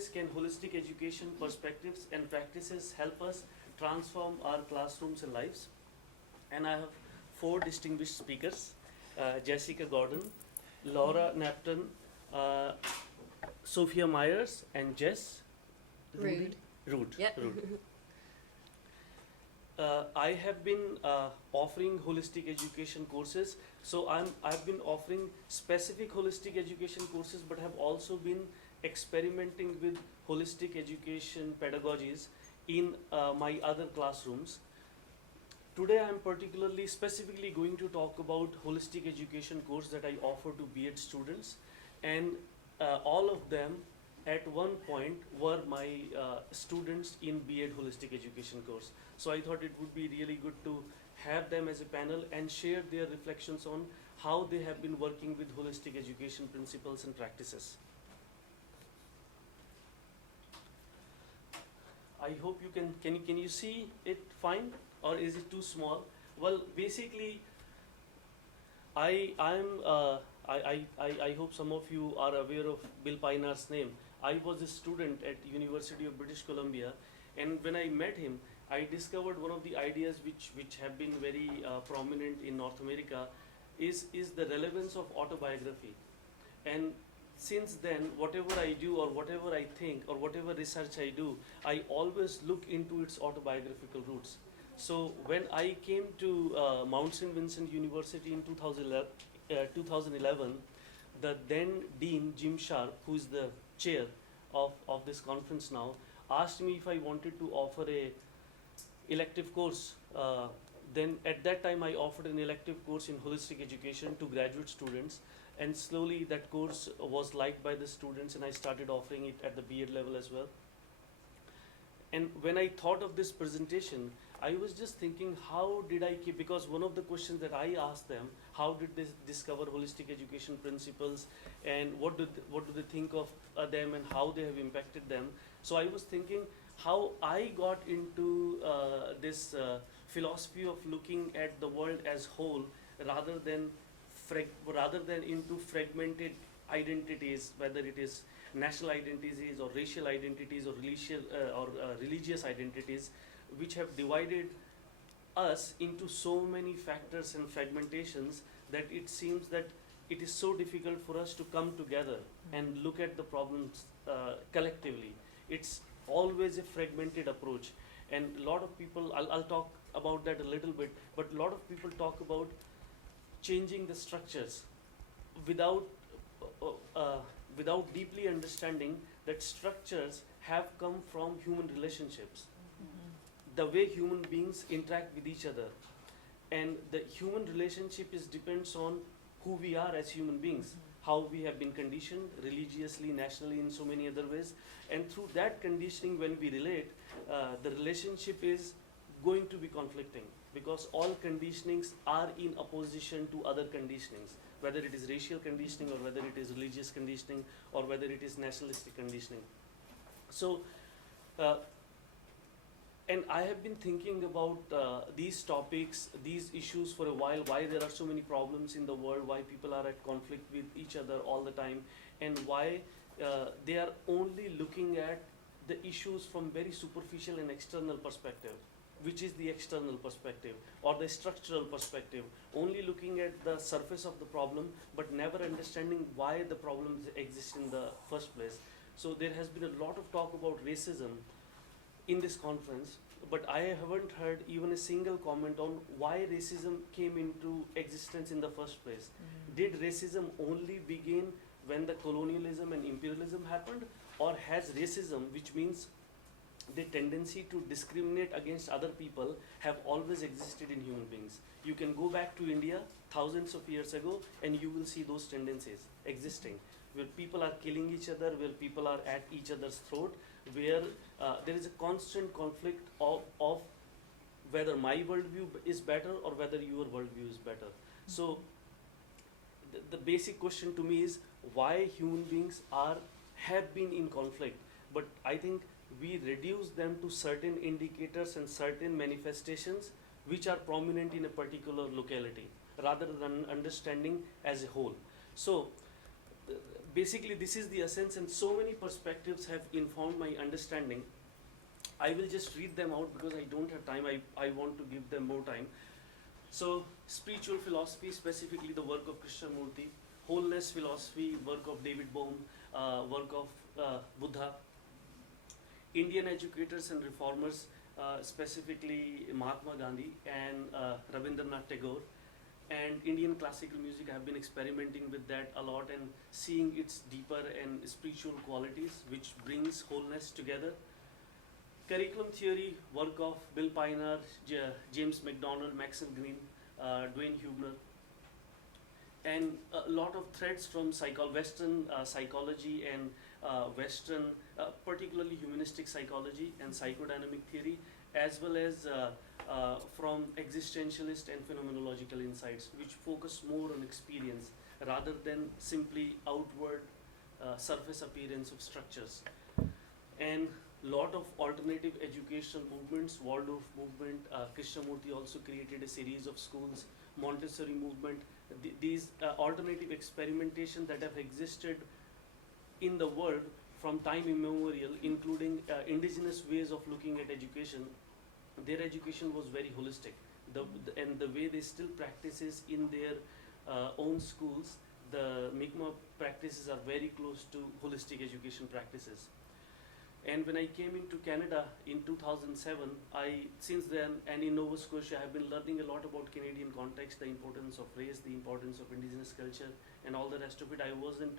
ways can holistic education perspectives and practices help us transform our classrooms and lives? And I have four distinguished speakers, Jessica Gaudon, Laura Knapton, uh, Sophia Meyers, and Jess Roode. Roode. Yep. Roode. I have been offering holistic education courses. So I've been offering specific holistic education courses, but have also been experimenting with holistic education pedagogies in my other classrooms. Today I am particularly specifically going to talk about holistic education course that I offer to B.Ed students, and all of them at one point were my students in B.Ed holistic education course. So I thought it would be really good to have them as a panel and share their reflections on how they have been working with holistic education principles and practices. I hope you can you see it fine, or is it too small? Well, basically, I hope some of you are aware of Bill Pinar's name. I was a student at University of British Columbia, and when I met him, I discovered one of the ideas which have been very prominent in North America is the relevance of autobiography. And since then, whatever I do or whatever I think or whatever research I do, I always look into its autobiographical roots. So when I came to Mount St. Vincent University in 2011, the then Dean Jim Sharp, who is the chair of this conference now, asked me if I wanted to offer a elective course. Then at that time I offered an elective course in holistic education to graduate students, and slowly that course was liked by the students, and I started offering it at the B.Ed level as well. And when I thought of this presentation, I was just thinking, how did I keep, because one of the questions that I asked them, how did they discover holistic education principles, and what do they think of them, and how they have impacted them. So I was thinking how I got into this philosophy of looking at the world as whole rather than into fragmented identities, whether it is national identities or racial identities or religious identities, which have divided us into so many factors and fragmentations that it seems that it is so difficult for us to come together and look at the problems collectively. It's always a fragmented approach, and a lot of people, I'll talk about that a little bit, but a lot of people talk about changing the structures without deeply understanding that structures have come from human relationships, the way human beings interact with each other, and the human relationship depends on who we are as human beings, how we have been conditioned religiously, nationally, in so many other ways, and through that conditioning, when we relate, the relationship is going to be conflicting, because all conditionings are in opposition to other conditionings, whether it is racial conditioning or whether it is religious conditioning or whether it is nationalistic conditioning. So, and I have been thinking about these topics, these issues for a while, why there are so many problems in the world, why people are at conflict with each other all the time, and why they are only looking at the issues from very superficial and external perspective, which is the external perspective or the structural perspective, only looking at the surface of the problem but never understanding why the problems exist in the first place. So there has been a lot of talk about racism in this conference, but I haven't heard even a single comment on why racism came into existence in the first place. Did racism only begin when the colonialism and imperialism happened, or has racism, which means the tendency to discriminate against other people, have always existed in human beings? You can go back to India thousands of years ago and you will see those tendencies existing, where people are killing each other, where people are at each other's throat, where there is a constant conflict of whether my worldview is better or whether your worldview is better. So the basic question to me is why human beings have been in conflict, but I think we reduce them to certain indicators and certain manifestations which are prominent in a particular locality rather than understanding as a whole. So basically this is the essence, and so many perspectives have informed my understanding. I will just read them out because I don't have time. I want to give them more time. So, spiritual philosophy, specifically the work of Krishnamurti; wholeness philosophy, work of David Bohm, work of Buddha; Indian educators and reformers, specifically Mahatma Gandhi and Rabindranath Tagore; and Indian classical music. I have been experimenting with that a lot and seeing its deeper and spiritual qualities, which brings wholeness together. Curriculum theory, work of Bill Piner, James McDonald, Maxwell Green, Dwayne Hubner, and a lot of threads from Western psychology and Western, particularly humanistic psychology and psychodynamic theory, as well as from existentialist and phenomenological insights, which focus more on experience rather than simply outward surface appearance of structures. And lot of alternative educational movements, Waldorf movement, Krishnamurti also created a series of schools, Montessori movement, these alternative experimentation that have existed in the world from time immemorial, including indigenous ways of looking at education. Their education was very holistic, and the way they still practices in their own schools, the Mi'kmaq practices are very close to holistic education practices. And when I came into Canada in 2007, since then, and in Nova Scotia, I have been learning a lot about Canadian context, the importance of race, the importance of indigenous culture, and all the rest of it. I wasn't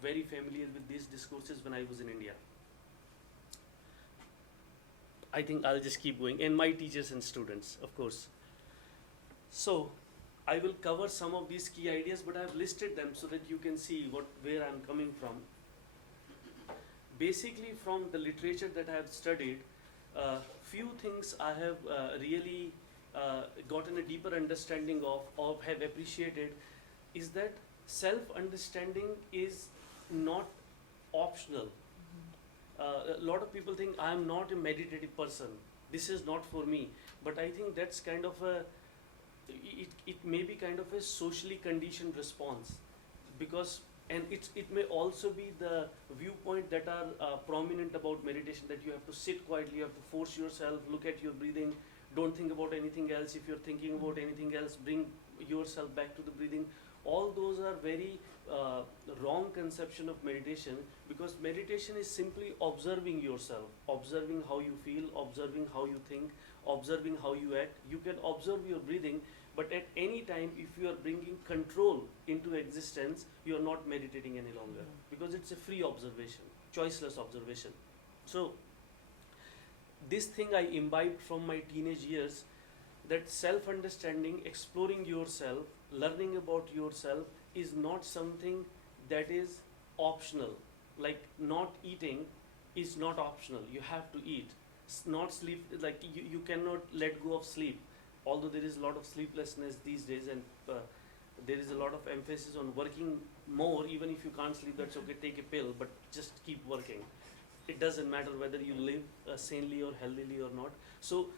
very familiar with these discourses when I was in India. I think I'll just keep going, and my teachers and students, of course. So, I will cover some of these key ideas, but I've listed them so that you can see where I'm coming from. Basically, from the literature that I have studied, few things I have really gotten a deeper understanding of have appreciated, is that self-understanding is not optional. A lot of people think I am not a meditative person, this is not for me, but I think that's kind of it may be kind of a socially conditioned response, because and it may also be the viewpoint that are prominent about meditation, that you have to sit quietly, you have to force yourself, look at your breathing, don't think about anything else. If you're thinking about anything else, bring yourself back to the breathing. All those are very wrong conception of meditation, because meditation is simply observing yourself, observing how you feel, observing how you think, observing how you act. You can observe your breathing, but at any time, if you are bringing control into existence, you are not meditating any longer, because it's a free observation, choiceless observation. So, this thing I imbibed from my teenage years, that self-understanding, exploring yourself, learning about yourself is not something that is optional. Like not eating is not optional, you have to eat. Not sleep, like you cannot let go of sleep. Although there is a lot of sleeplessness these days, and there is a lot of emphasis on working more. Even if you can't sleep, that's okay, take a pill, but just keep working. It doesn't matter whether you live sanely or healthily or not. So,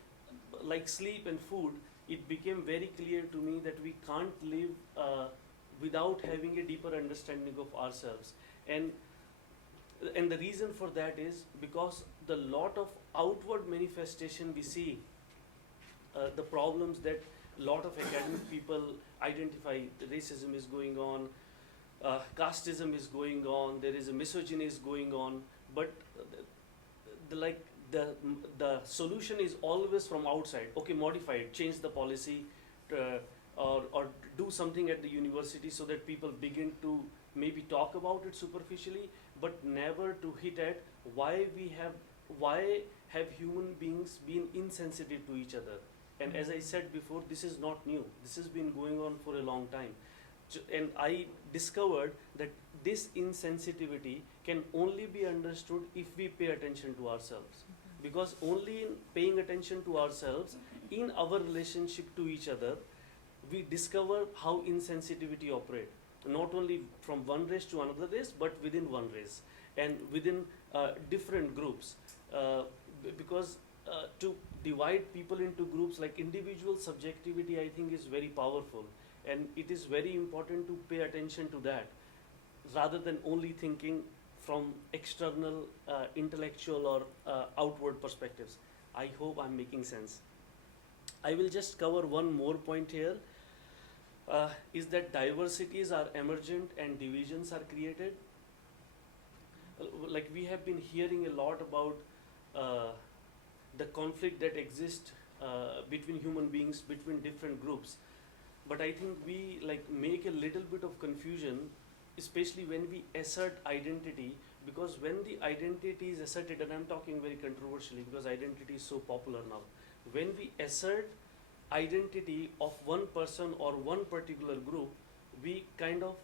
like sleep and food, it became very clear to me that we can't live without having a deeper understanding of ourselves. And the reason for that is because the lot of outward manifestation we see, the problems that a lot of academic people identify, racism is going on, casteism is going on, there is a misogyny is going on, but the solution is always from outside. Okay, modify it, change the policy, or do something at the university so that people begin to maybe talk about it superficially, but never to hit at why have human beings been insensitive to each other. And as I said before, this is not new. This has been going on for a long time. And I discovered that this insensitivity can only be understood if we pay attention to ourselves. Because only in paying attention to ourselves, in our relationship to each other, we discover how insensitivity operates. Not only from one race to another race, but within one race and within different groups. Because to divide people into groups, like individual subjectivity, I think is very powerful, and it is very important to pay attention to that. rather than only thinking from external intellectual or outward perspectives. I hope I'm making sense. I will just cover one more point here, is that diversities are emergent and divisions are created. Like we have been hearing a lot about the conflict that exists between human beings, between different groups. But I think we like make a little bit of confusion, especially when we assert identity, because when the identity is asserted, and I'm talking very controversially because identity is so popular now, when we assert identity of one person or one particular group, we kind of,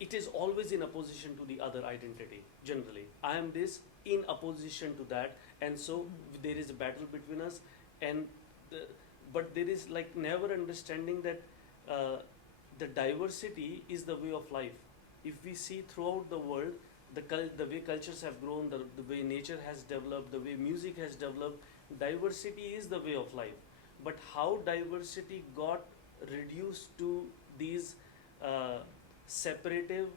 it is always in opposition to the other identity. Generally, I am this in opposition to that, and so there is a battle between us. And but there is like never understanding that the diversity is the way of life. If we see throughout the world, the way cultures have grown, the way nature has developed, the way music has developed, diversity is the way of life. But how diversity got reduced to these separative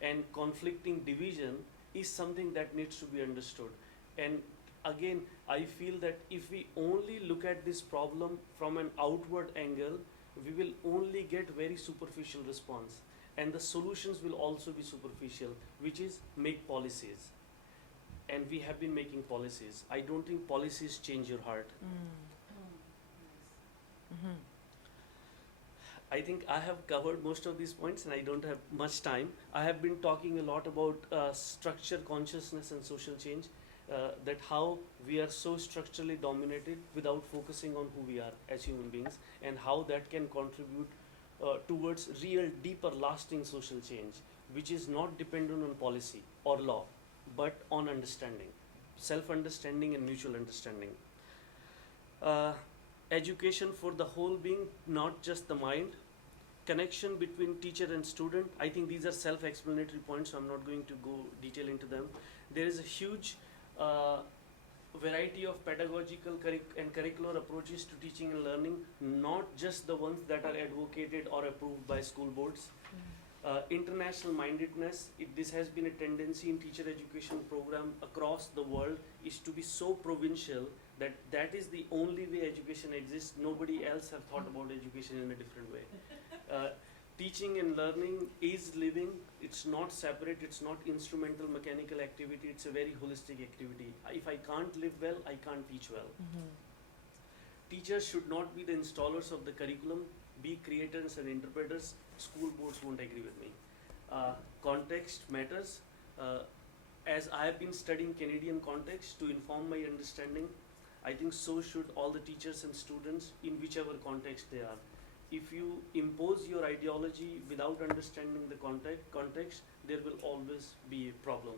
and conflicting division is something that needs to be understood. And again, I feel that if we only look at this problem from an outward angle, we will only get very superficial response, and the solutions will also be superficial, which is make policies. And we have been making policies. I don't think policies change your heart. Mm-hmm. I think I have covered most of these points and I don't have much time. I have been talking a lot about structure, consciousness and social change, that how we are so structurally dominated without focusing on who we are as human beings, and how that can contribute towards real, deeper, lasting social change, which is not dependent on policy or law, but on understanding, self-understanding and mutual understanding. Education for the whole being, not just the mind. Connection between teacher and student. I think these are self-explanatory points, so I'm not going to go detail into them. There is a huge variety of pedagogical and curricular approaches to teaching and learning, not just the ones that are advocated or approved by school boards. International mindedness, this has been a tendency in teacher education program across the world, is to be so provincial that is the only way education exists. Nobody else have thought about education in a different way. Teaching and learning is living. It's not separate. It's not instrumental mechanical activity. It's a very holistic activity. If I can't live well, I can't teach well. Mm-hmm. Teachers should not be the installers of the curriculum, be creators and interpreters. School boards won't agree with me. Context matters. As I have been studying Canadian context to inform my understanding, I think so should all the teachers and students in whichever context they are. If you impose your ideology without understanding the context, there will always be a problem.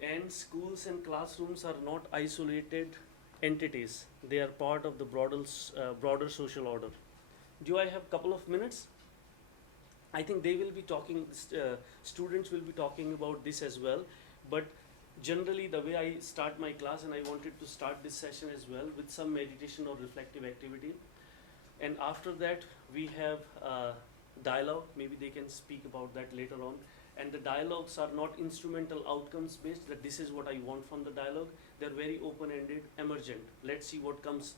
And schools and classrooms are not isolated entities. They are part of the broader social order. Do I have a couple of minutes? I think they will be talking, students will be talking about this as well. But generally the way I start my class, and I wanted to start this session as well with some meditation or reflective activity. And after that, we have dialogue. Maybe they can speak about that later on. And the dialogues are not instrumental outcomes based, that this is what I want from the dialogue. They're very open-ended, emergent. Let's see what comes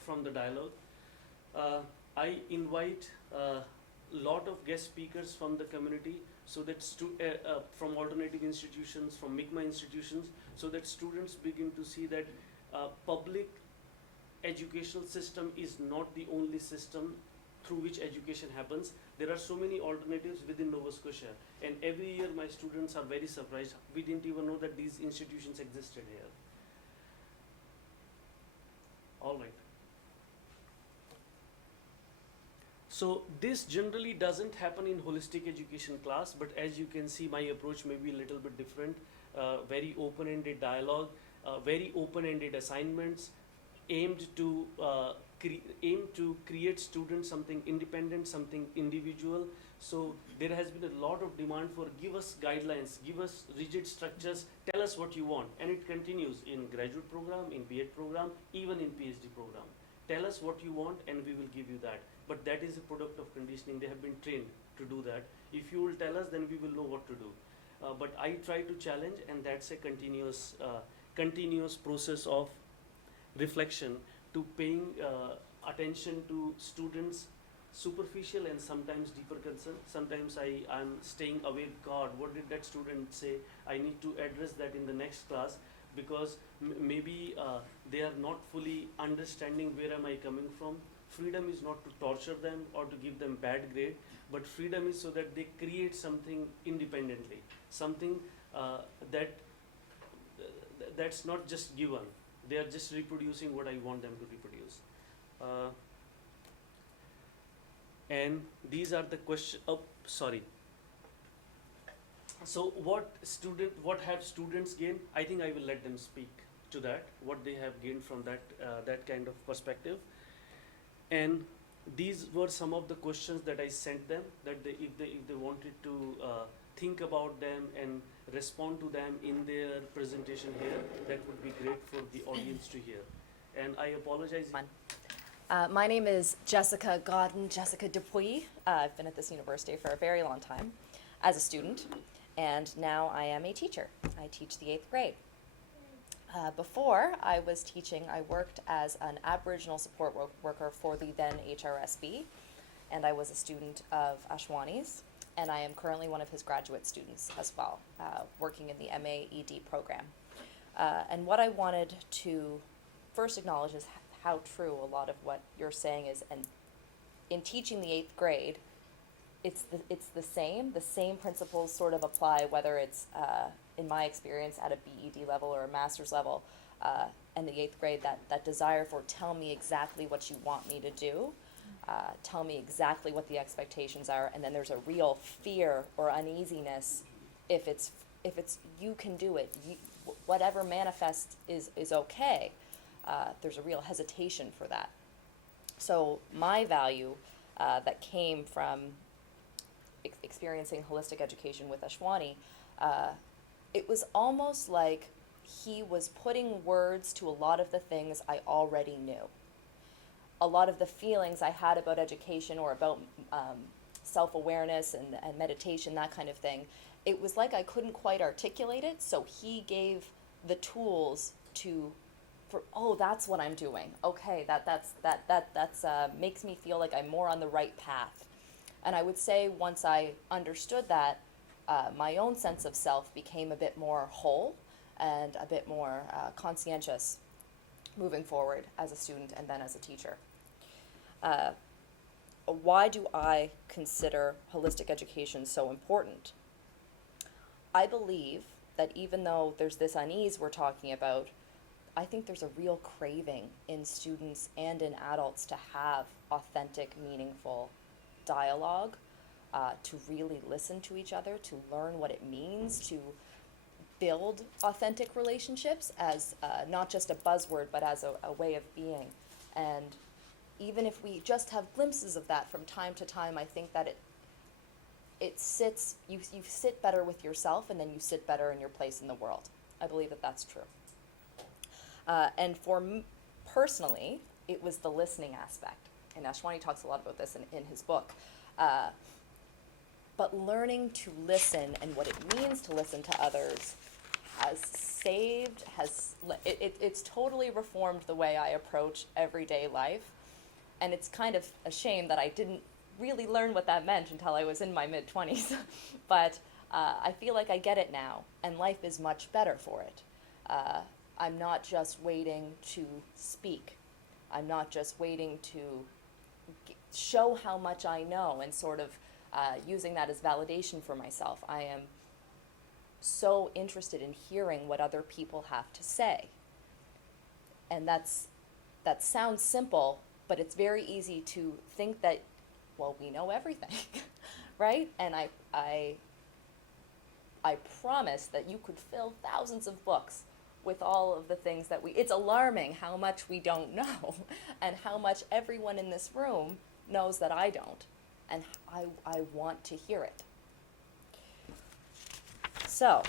from the dialogue. I invite a lot of guest speakers from the community, so that from alternative institutions, from MICMA institutions, so that students begin to see that public educational system is not the only system through which education happens. There are so many alternatives within Nova Scotia, and every year my students are very surprised. We didn't even know that these institutions existed here. All right. So this generally doesn't happen in holistic education class, but as you can see, my approach may be a little bit different. Very open-ended dialogue, very open-ended assignments, aimed to create students something independent, something individual. So there has been a lot of demand for give us guidelines, give us rigid structures, tell us what you want. And it continues in graduate program, in B.Ed program, even in PhD program. tell us what you want and we will give you that. But that is a product of conditioning. They have been trained to do that. If you will tell us, then we will know what to do. But I try to challenge, and that's a continuous process of reflection, to paying attention to students' superficial and sometimes deeper concern. Sometimes I'm staying away, God, what did that student say? I need to address that in the next class, because maybe they are not fully understanding where am I coming from. Freedom is not to torture them or to give them bad grade, but freedom is so that they create something independently, something that's not just given. They are just reproducing what I want them to reproduce. And these are the questions. Oh, sorry. So what have students gained? I think I will let them speak to that, what they have gained from that kind of perspective. And these were some of the questions that I sent them, that if they wanted to think about them and respond to them in their presentation here, that would be great for the audience to hear. And I apologize. My name is Jessica Gaudon, Jessica Dupuy. I've been at this university for a very long time as a student, and now I am a teacher. I teach the 8th grade. Before I was teaching, I worked as an Aboriginal support worker for the then HRSB, and I was a student of Ashwani's, and I am currently one of his graduate students as well, working in the MA-ED program. And what I wanted to first acknowledge is how true a lot of what you're saying is, and in teaching the 8th grade, it's the same principles sort of apply, whether it's, in my experience, at a BEd level or a master's level, and the 8th grade, that desire for tell me exactly what you want me to do, tell me exactly what the expectations are, and then there's a real fear or uneasiness if it's you can do it, whatever manifests is okay. There's a real hesitation for that. So my value that came from experiencing holistic education with Ashwani, it was almost like he was putting words to a lot of the things I already knew. A lot of the feelings I had about education or about self-awareness and meditation, that kind of thing, it was like I couldn't quite articulate it, so he gave the tools oh, that's what I'm doing. Okay, that's makes me feel like I'm more on the right path. And I would say once I understood that, my own sense of self became a bit more whole and a bit more conscientious moving forward as a student and then as a teacher. Why do I consider holistic education so important? I believe that even though there's this unease we're talking about, I think there's a real craving in students and in adults to have authentic, meaningful dialogue, to really listen to each other, to learn what it means to build authentic relationships as not just a buzzword, but as a way of being. And even if we just have glimpses of that from time to time, I think that you sit better with yourself, and then you sit better in your place in the world. I believe that that's true. And for me, personally, it was the listening aspect. And Ashwani talks a lot about this in his book. But learning to listen and what it means to listen to others it's totally reformed the way I approach everyday life. And it's kind of a shame that I didn't really learn what that meant until I was in my mid-20s. But I feel like I get it now, and life is much better for it. I'm not just waiting to speak. I'm not just waiting to show how much I know and sort of using that as validation for myself. I am so interested in hearing what other people have to say. And that sounds simple, but it's very easy to think that, well, we know everything, right? And I promise that you could fill thousands of books with all of the things that it's alarming how much we don't know and how much everyone in this room knows that I don't. And I want to hear it. So,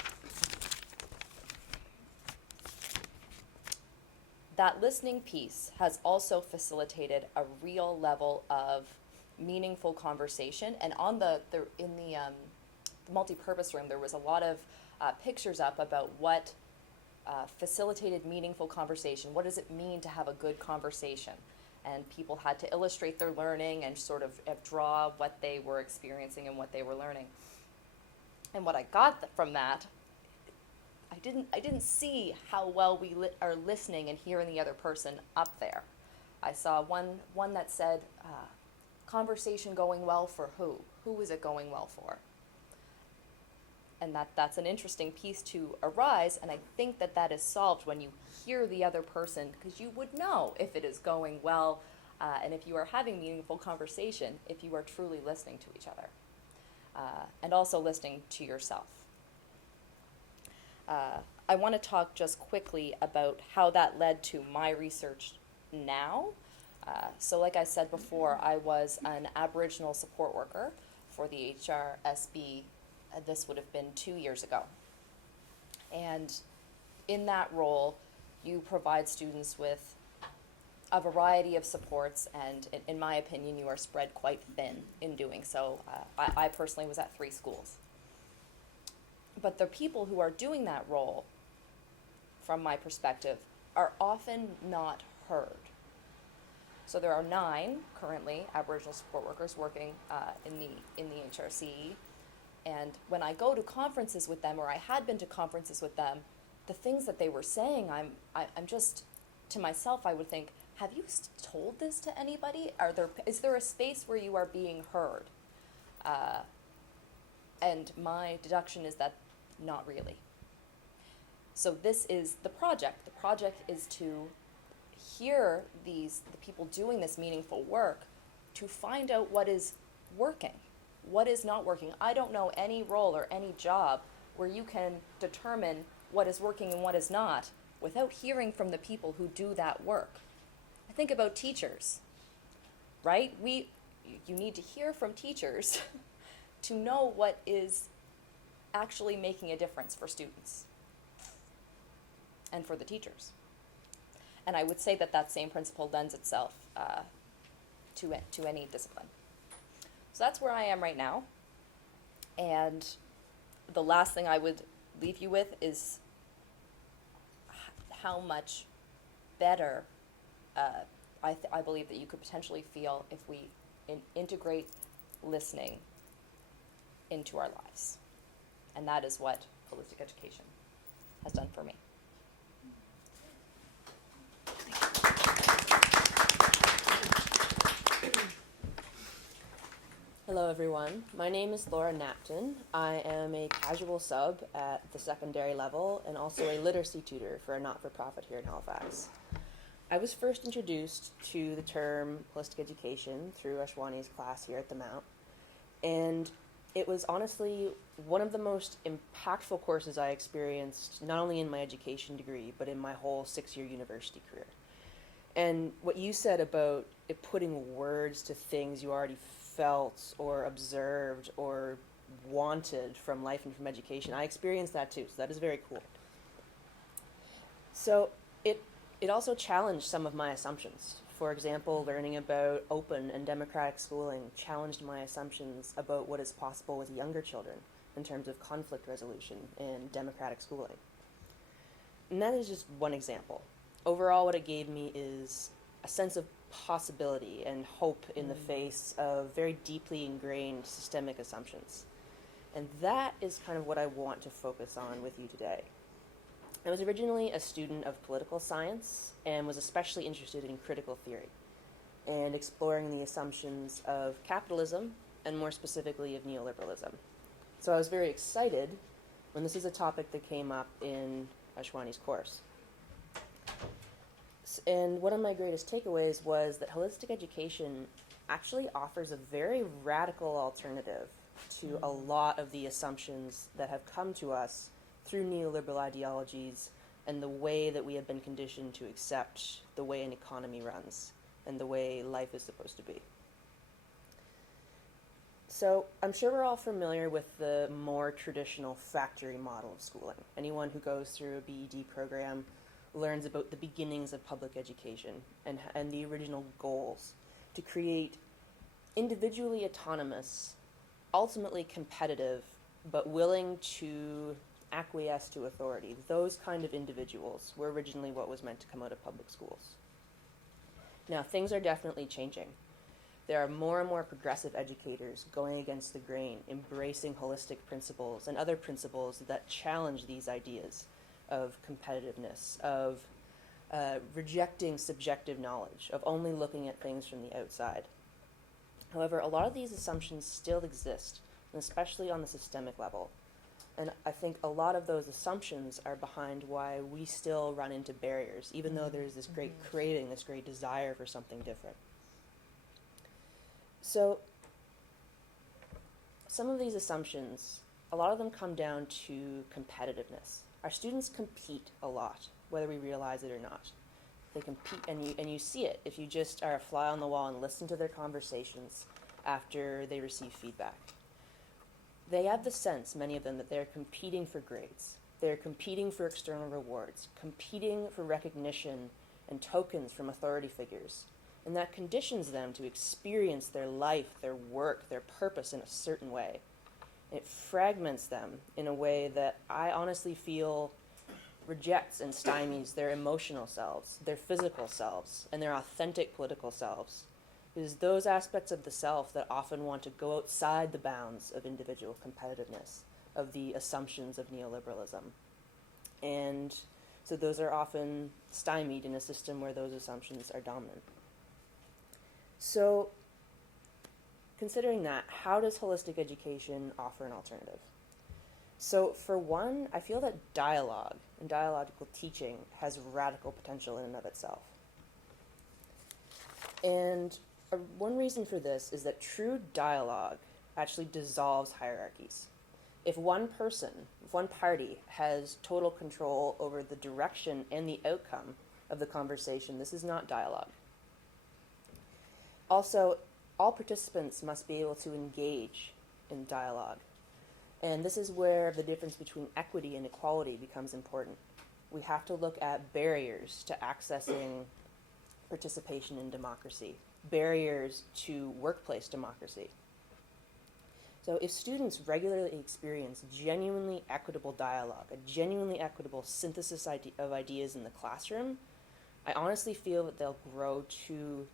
that listening piece has also facilitated a real level of meaningful conversation. And on in the multi-purpose room, there was a lot of pictures up about what facilitated meaningful conversation. What does it mean to have a good conversation? And people had to illustrate their learning and sort of draw what they were experiencing and what they were learning. And what I got from that, I didn't see how well we are listening and hearing the other person up there. I saw one that said, conversation going well for who? Who is it going well for? And that's an interesting piece to arise, and I think that is solved when you hear the other person, because you would know if it is going well, and if you are having meaningful conversation, if you are truly listening to each other, and also listening to yourself. I want to talk just quickly about how that led to my research now. So like I said before, I was an Aboriginal support worker for the HRSB. This would have been 2 years ago. And in that role, you provide students with a variety of supports, and in my opinion, you are spread quite thin in doing so. I personally was at 3 schools. But the people who are doing that role, from my perspective, are often not heard. So there are 9 currently Aboriginal support workers working in the HRCE. And when I go to conferences with them, or I had been to conferences with them, the things that they were saying, I'm just, to myself, I would think, have you told this to anybody? Is there a space where you are being heard? And my deduction is that not really. So this is the project. The project is to hear the people doing this meaningful work, to find out what is working. What is not working? I don't know any role or any job where you can determine what is working and what is not without hearing from the people who do that work. I think about teachers, right? You need to hear from teachers to know what is actually making a difference for students and for the teachers. And I would say that same principle lends itself to any discipline. So that's where I am right now. And the last thing I would leave you with is how much better I believe that you could potentially feel if we integrate listening into our lives. And that is what holistic education has done for me. Hello everyone, my name is Laura Knapton. I am a casual sub at the secondary level and also a literacy tutor for a not-for-profit here in Halifax. I was first introduced to the term holistic education through Ashwani's class here at the Mount, and it was honestly one of the most impactful courses I experienced, not only in my education degree, but in my whole 6-year university career. And what you said about it putting words to things you already felt or observed or wanted from life and from education, I experienced that too, so that is very cool. So it also challenged some of my assumptions. For example, learning about open and democratic schooling challenged my assumptions about what is possible with younger children in terms of conflict resolution and democratic schooling. And that is just one example. Overall, what it gave me is a sense of possibility and hope in the face of very deeply ingrained systemic assumptions. And that is kind of what I want to focus on with you today. I was originally a student of political science and was especially interested in critical theory and exploring the assumptions of capitalism and more specifically of neoliberalism. So I was very excited when this is a topic that came up in Ashwani's course. And one of my greatest takeaways was that holistic education actually offers a very radical alternative to a lot of the assumptions that have come to us through neoliberal ideologies and the way that we have been conditioned to accept the way an economy runs and the way life is supposed to be. So I'm sure we're all familiar with the more traditional factory model of schooling. Anyone who goes through a BED program learns about the beginnings of public education and the original goals to create individually autonomous, ultimately competitive, but willing to acquiesce to authority. Those kind of individuals were originally what was meant to come out of public schools. Now, things are definitely changing. There are more and more progressive educators going against the grain, embracing holistic principles and other principles that challenge these ideas of competitiveness, of rejecting subjective knowledge, of only looking at things from the outside. However, a lot of these assumptions still exist, and especially on the systemic level. And I think a lot of those assumptions are behind why we still run into barriers, even though there's this great craving, this great desire for something different. So, some of these assumptions, a lot of them come down to competitiveness. Our students compete a lot, whether we realize it or not. They compete, and you see it if you just are a fly on the wall and listen to their conversations after they receive feedback. They have the sense, many of them, that they're competing for grades. They're competing for external rewards, competing for recognition and tokens from authority figures. And that conditions them to experience their life, their work, their purpose in a certain way. It fragments them in a way that I honestly feel rejects and stymies their emotional selves, their physical selves, and their authentic political selves. It is those aspects of the self that often want to go outside the bounds of individual competitiveness, of the assumptions of neoliberalism. And so those are often stymied in a system where those assumptions are dominant. So, considering that, how does holistic education offer an alternative? So, for one, I feel that dialogue and dialogical teaching has radical potential in and of itself. And one reason for this is that true dialogue actually dissolves hierarchies. If one person, if one party has total control over the direction and the outcome of the conversation, this is not dialogue. Also, all participants must be able to engage in dialogue. And this is where the difference between equity and equality becomes important. We have to look at barriers to accessing participation in democracy, barriers to workplace democracy. So if students regularly experience genuinely equitable dialogue, a genuinely equitable synthesis of ideas in the classroom, I honestly feel that they'll grow to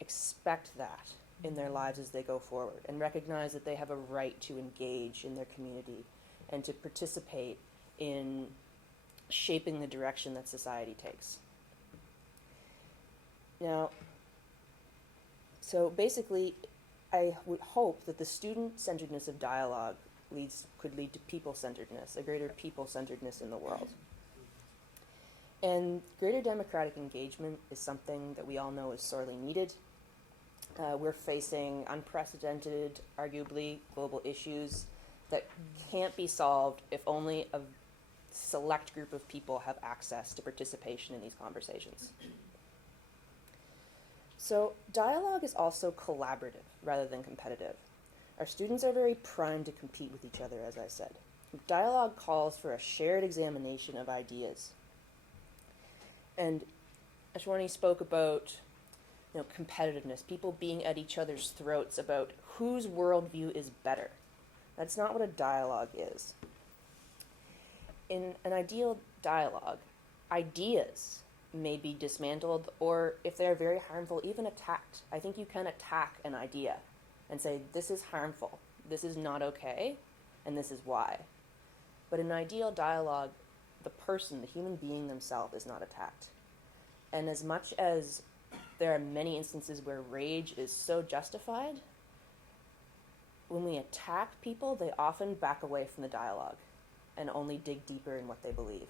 expect that in their lives as they go forward and recognize that they have a right to engage in their community and to participate in shaping the direction that society takes. Now, so basically, I would hope that the student-centeredness of dialogue could lead to people-centeredness, a greater people-centeredness in the world. And greater democratic engagement is something that we all know is sorely needed. We're facing unprecedented, arguably, global issues that can't be solved if only a select group of people have access to participation in these conversations. So dialogue is also collaborative rather than competitive. Our students are very primed to compete with each other, as I said. Dialogue calls for a shared examination of ideas. And Ashwani spoke about competitiveness, people being at each other's throats about whose worldview is better. That's not what a dialogue is. In an ideal dialogue, ideas may be dismantled, or if they're very harmful, even attacked. I think you can attack an idea and say, this is harmful, this is not okay, and this is why. But in an ideal dialogue, the person, the human being themselves, is not attacked. And as much as there are many instances where rage is so justified, when we attack people, they often back away from the dialogue and only dig deeper in what they believe.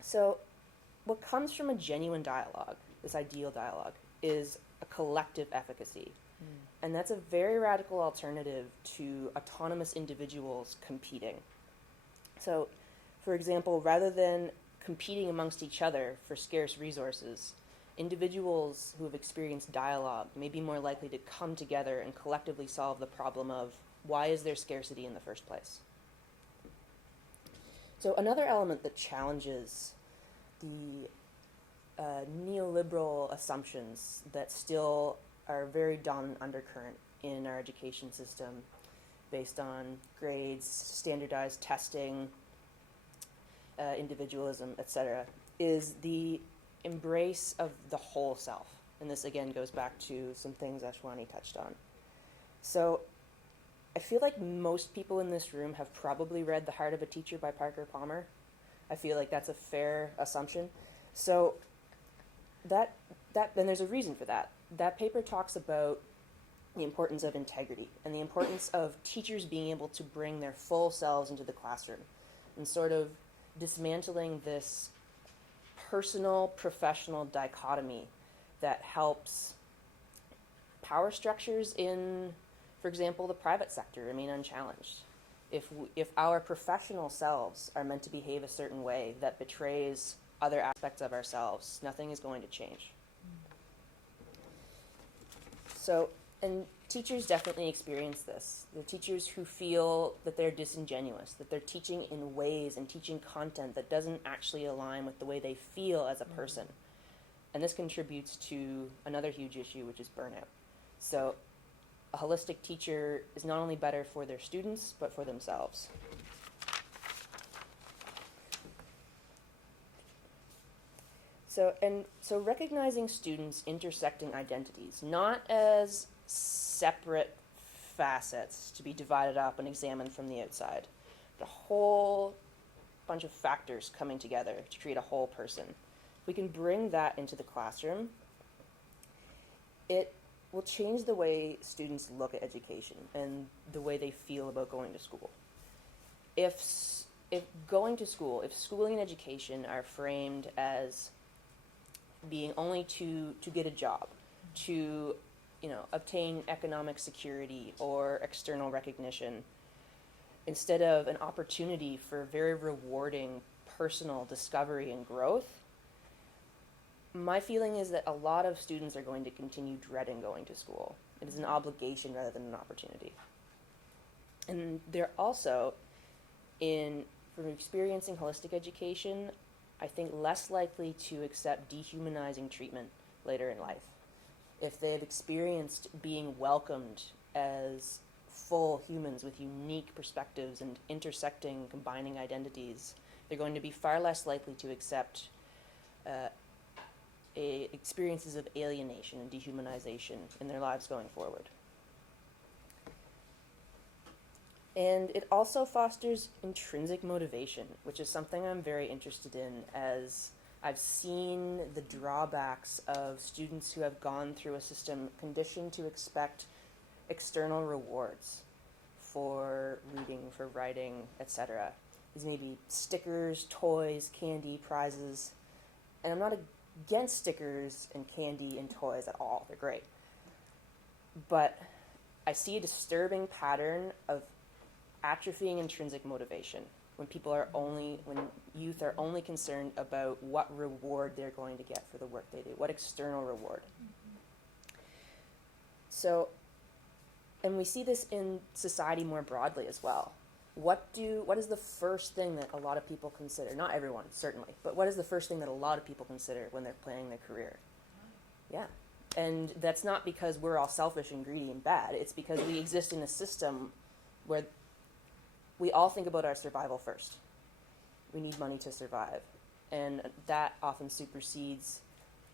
So what comes from a genuine dialogue, this ideal dialogue, is a collective efficacy. And that's a very radical alternative to autonomous individuals competing. So, for example, rather than competing amongst each other for scarce resources, individuals who have experienced dialogue may be more likely to come together and collectively solve the problem of why is there scarcity in the first place. So another element that challenges the neoliberal assumptions that still are very dominant undercurrent in our education system based on grades, standardized testing, individualism, etc., is the embrace of the whole self. And this again goes back to some things Ashwani touched on. So I feel like most people in this room have probably read The Heart of a Teacher by Parker Palmer. I feel like that's a fair assumption. So then there's a reason for that. That paper talks about the importance of integrity and the importance of teachers being able to bring their full selves into the classroom and sort of dismantling this personal professional dichotomy that helps power structures in, for example, the private sector remain unchallenged. If our professional selves are meant to behave a certain way that betrays other aspects of ourselves, nothing is going to change. So, and teachers definitely experience this. The teachers who feel that they're disingenuous, that they're teaching in ways and teaching content that doesn't actually align with the way they feel as a person. And this contributes to another huge issue, which is burnout. So a holistic teacher is not only better for their students, but for themselves. So recognizing students' intersecting identities, not as separate facets to be divided up and examined from the outside, but a whole bunch of factors coming together to create a whole person. If we can bring that into the classroom, it will change the way students look at education and the way they feel about going to school. If schooling and education are framed as being only to get a job, to obtain economic security or external recognition, instead of an opportunity for very rewarding personal discovery and growth, my feeling is that a lot of students are going to continue dreading going to school. It is an obligation rather than an opportunity. And they're also, from experiencing holistic education, I think less likely to accept dehumanizing treatment later in life. If they've experienced being welcomed as full humans with unique perspectives and intersecting, combining identities, they're going to be far less likely to accept experiences of alienation and dehumanization in their lives going forward. And it also fosters intrinsic motivation, which is something I'm very interested in, as I've seen the drawbacks of students who have gone through a system conditioned to expect external rewards for reading, for writing, etc. These may be stickers, toys, candy, prizes. And I'm not against stickers and candy and toys at all. They're great. But I see a disturbing pattern of atrophying intrinsic motivation when youth are only concerned about what reward they're going to get for the work they do, what external reward. So, and we see this in society more broadly as well. What is the first thing that a lot of people consider? Not everyone, certainly, but what is the first thing that a lot of people consider when they're planning their career? Yeah. And that's not because we're all selfish and greedy and bad. It's because we exist in a system where we all think about our survival first. We need money to survive. And that often supersedes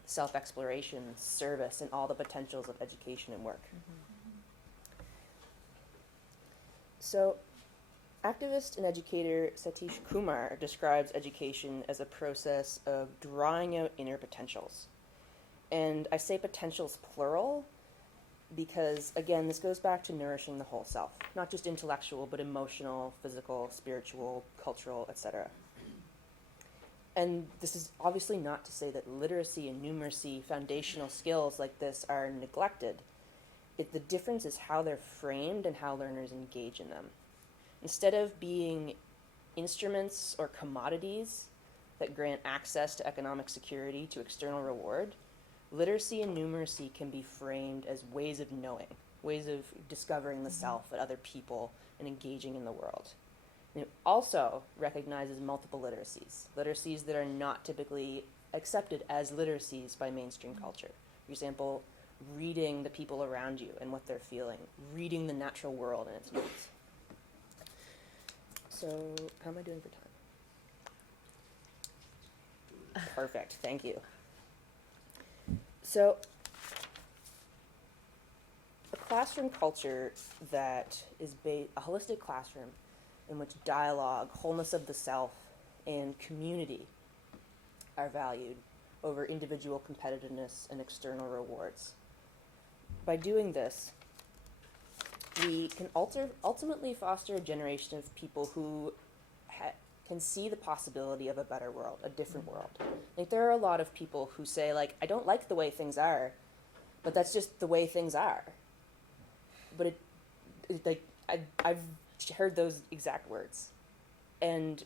self-exploration, service, and all the potentials of education and work. So, activist and educator Satish Kumar describes education as a process of drawing out inner potentials. And I say potentials plural because, again, this goes back to nourishing the whole self, not just intellectual, but emotional, physical, spiritual, cultural, etc. And this is obviously not to say that literacy and numeracy, foundational skills like this, are neglected. The difference is how they're framed and how learners engage in them. Instead of being instruments or commodities that grant access to economic security, to external reward, literacy and numeracy can be framed as ways of knowing, ways of discovering the self at other people and engaging in the world. And it also recognizes multiple literacies, literacies that are not typically accepted as literacies by mainstream culture. For example, reading the people around you and what they're feeling, reading the natural world and its needs. So, how am I doing for time? Perfect, thank you. So, a classroom culture that is a holistic classroom in which dialogue, wholeness of the self, and community are valued over individual competitiveness and external rewards. By doing this, we can ultimately foster a generation of people who can see the possibility of a better world, a different world. Like, there are a lot of people who say, like, I don't like the way things are, but that's just the way things are. But I've heard those exact words. And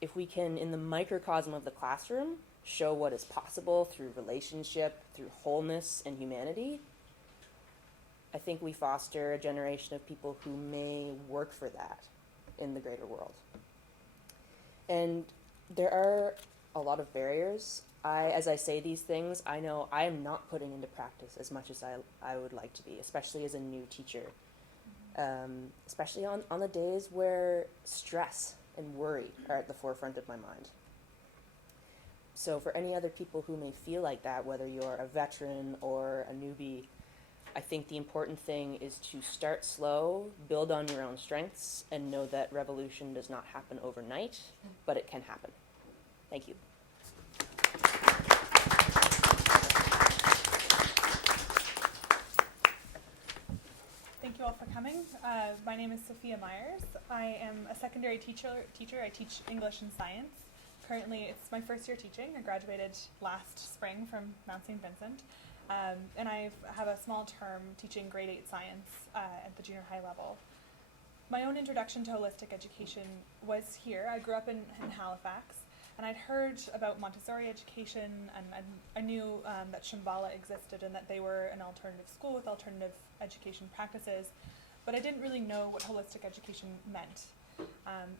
if we can, in the microcosm of the classroom, show what is possible through relationship, through wholeness and humanity, I think we foster a generation of people who may work for that in the greater world. And there are a lot of barriers. As I say these things, I know I am not putting into practice as much as I would like to be, especially as a new teacher. Especially on the days where stress and worry are at the forefront of my mind. So for any other people who may feel like that, whether you're a veteran or a newbie, I think the important thing is to start slow, build on your own strengths, and know that revolution does not happen overnight, but it can happen. Thank you. Thank you all for coming. My name is Sophia Meyers. I am a secondary teacher. I teach English and science. Currently, it's my first year teaching. I graduated last spring from Mount St. Vincent. And I have a small term teaching grade 8 science at the junior high level. My own introduction to holistic education was here. I grew up in Halifax, and I'd heard about Montessori education, and I knew that Shambhala existed and that they were an alternative school with alternative education practices, but I didn't really know what holistic education meant.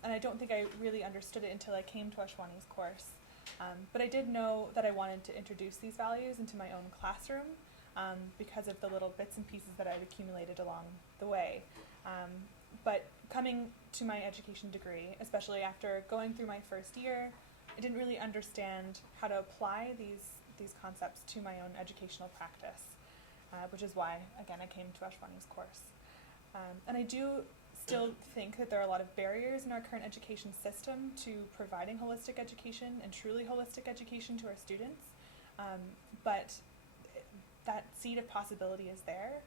And I don't think I really understood it until I came to Ashwani's course. But I did know that I wanted to introduce these values into my own classroom because of the little bits and pieces that I'd accumulated along the way. But coming to my education degree, especially after going through my first year, I didn't really understand how to apply these concepts to my own educational practice, which is why, again, I came to Ashwani's course. And I do still think that there are a lot of barriers in our current education system to providing holistic education and truly holistic education to our students, but that seed of possibility is there,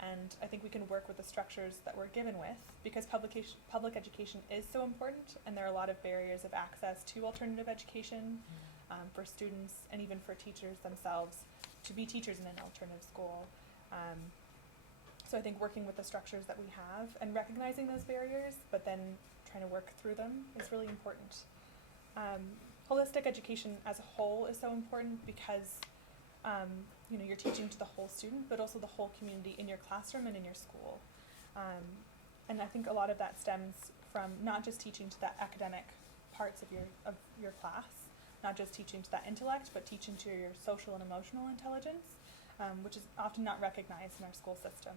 and I think we can work with the structures that we're given with, because public education is so important, and there are a lot of barriers of access to alternative education for students and even for teachers themselves to be teachers in an alternative school. So I think working with the structures that we have and recognizing those barriers, but then trying to work through them is really important. Holistic education as a whole is so important because you're teaching to the whole student, but also the whole community in your classroom and in your school. And I think a lot of that stems from not just teaching to the academic parts of your class, not just teaching to that intellect, but teaching to your social and emotional intelligence, which is often not recognized in our school system.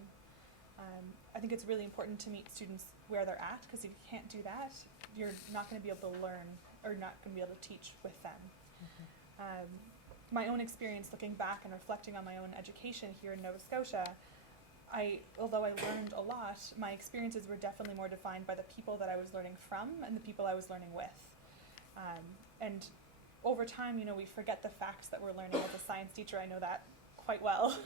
I think it's really important to meet students where they're at, because if you can't do that, you're not going to be able to learn or not going to be able to teach with them. Mm-hmm. My own experience looking back and reflecting on my own education here in Nova Scotia, although I learned a lot, my experiences were definitely more defined by the people that I was learning from and the people I was learning with. And over time, we forget the facts that we're learning. As a science teacher, I know that quite well.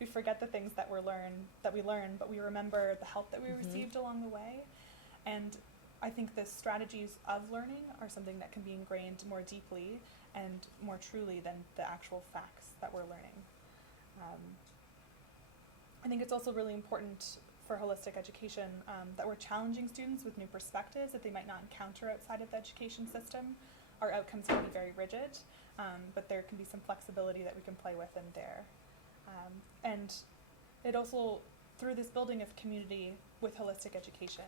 We forget the things that we learn, but we remember the help that we received along the way. And I think the strategies of learning are something that can be ingrained more deeply and more truly than the actual facts that we're learning. I think it's also really important for holistic education that we're challenging students with new perspectives that they might not encounter outside of the education system. Our outcomes can be very rigid, but there can be some flexibility that we can play with in there. And it also, through this building of community with holistic education,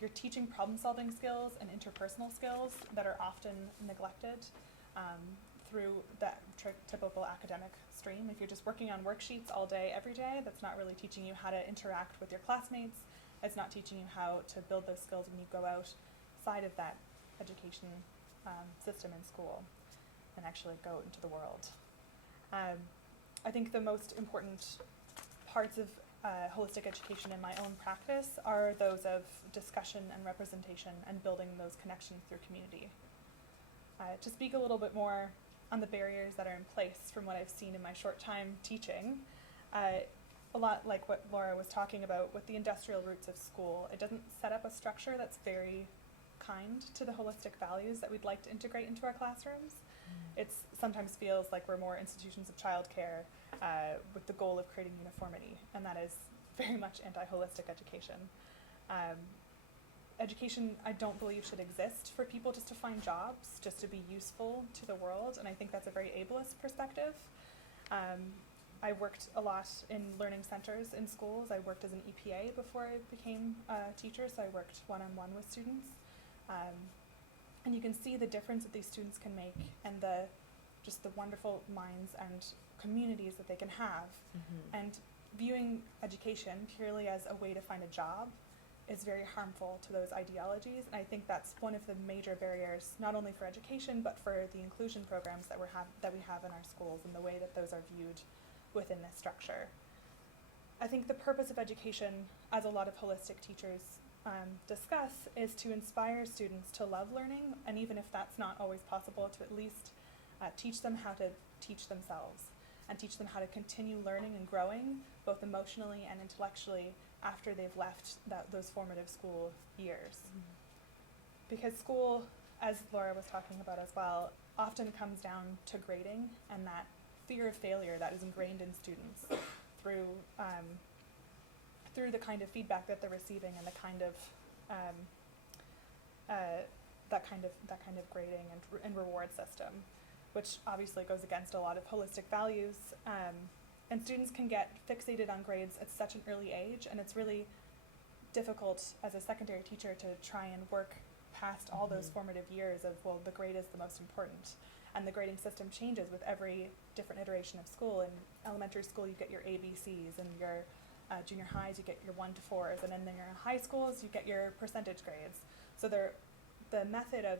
you're teaching problem-solving skills and interpersonal skills that are often neglected through that typical academic stream. If you're just working on worksheets all day, every day, that's not really teaching you how to interact with your classmates. It's not teaching you how to build those skills when you go outside of that education system in school and actually go into the world. I think the most important parts of holistic education in my own practice are those of discussion and representation and building those connections through community. To speak a little bit more on the barriers that are in place from what I've seen in my short time teaching, a lot like what Laura was talking about with the industrial roots of school, it doesn't set up a structure that's very kind to the holistic values that we'd like to integrate into our classrooms. It sometimes feels like we're more institutions of childcare with the goal of creating uniformity, and that is very much anti-holistic education. Education, I don't believe, should exist for people just to find jobs, just to be useful to the world, and I think that's a very ableist perspective. I worked a lot in learning centers in schools. I worked as an EPA before I became a teacher, so I worked one-on-one with students. And you can see the difference that these students can make and just the wonderful minds and communities that they can have. And viewing education purely as a way to find a job is very harmful to those ideologies, and I think that's one of the major barriers, not only for education, but for the inclusion programs that we have in our schools and the way that those are viewed within this structure. I think the purpose of education, as a lot of holistic teachers discuss, is to inspire students to love learning, and even if that's not always possible, to at least teach them how to teach themselves and teach them how to continue learning and growing, both emotionally and intellectually, after they've left those formative school years. Because school, as Laura was talking about as well, often comes down to grading and that fear of failure that is ingrained in students through the kind of feedback that they're receiving and the kind of that kind of grading and reward system, which obviously goes against a lot of holistic values. And students can get fixated on grades at such an early age, and it's really difficult as a secondary teacher to try and work past all those formative years of, well, the grade is the most important. And the grading system changes with every different iteration of school. In elementary school, you get your ABCs, and your junior highs, you get your 1 to 4s, and then in your high schools, you get your percentage grades. So the method of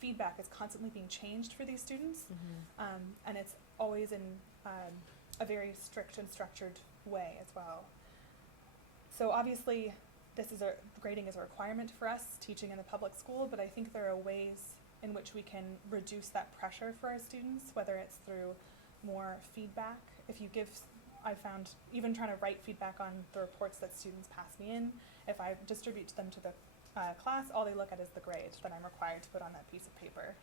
feedback is constantly being changed for these students, and it's always in a very strict and structured way as well. So obviously, grading is a requirement for us teaching in the public school, but I think there are ways in which we can reduce that pressure for our students, whether it's through more feedback. I found even trying to write feedback on the reports that students pass me in, if I distribute them to the class, all they look at is the grade that I'm required to put on that piece of paper.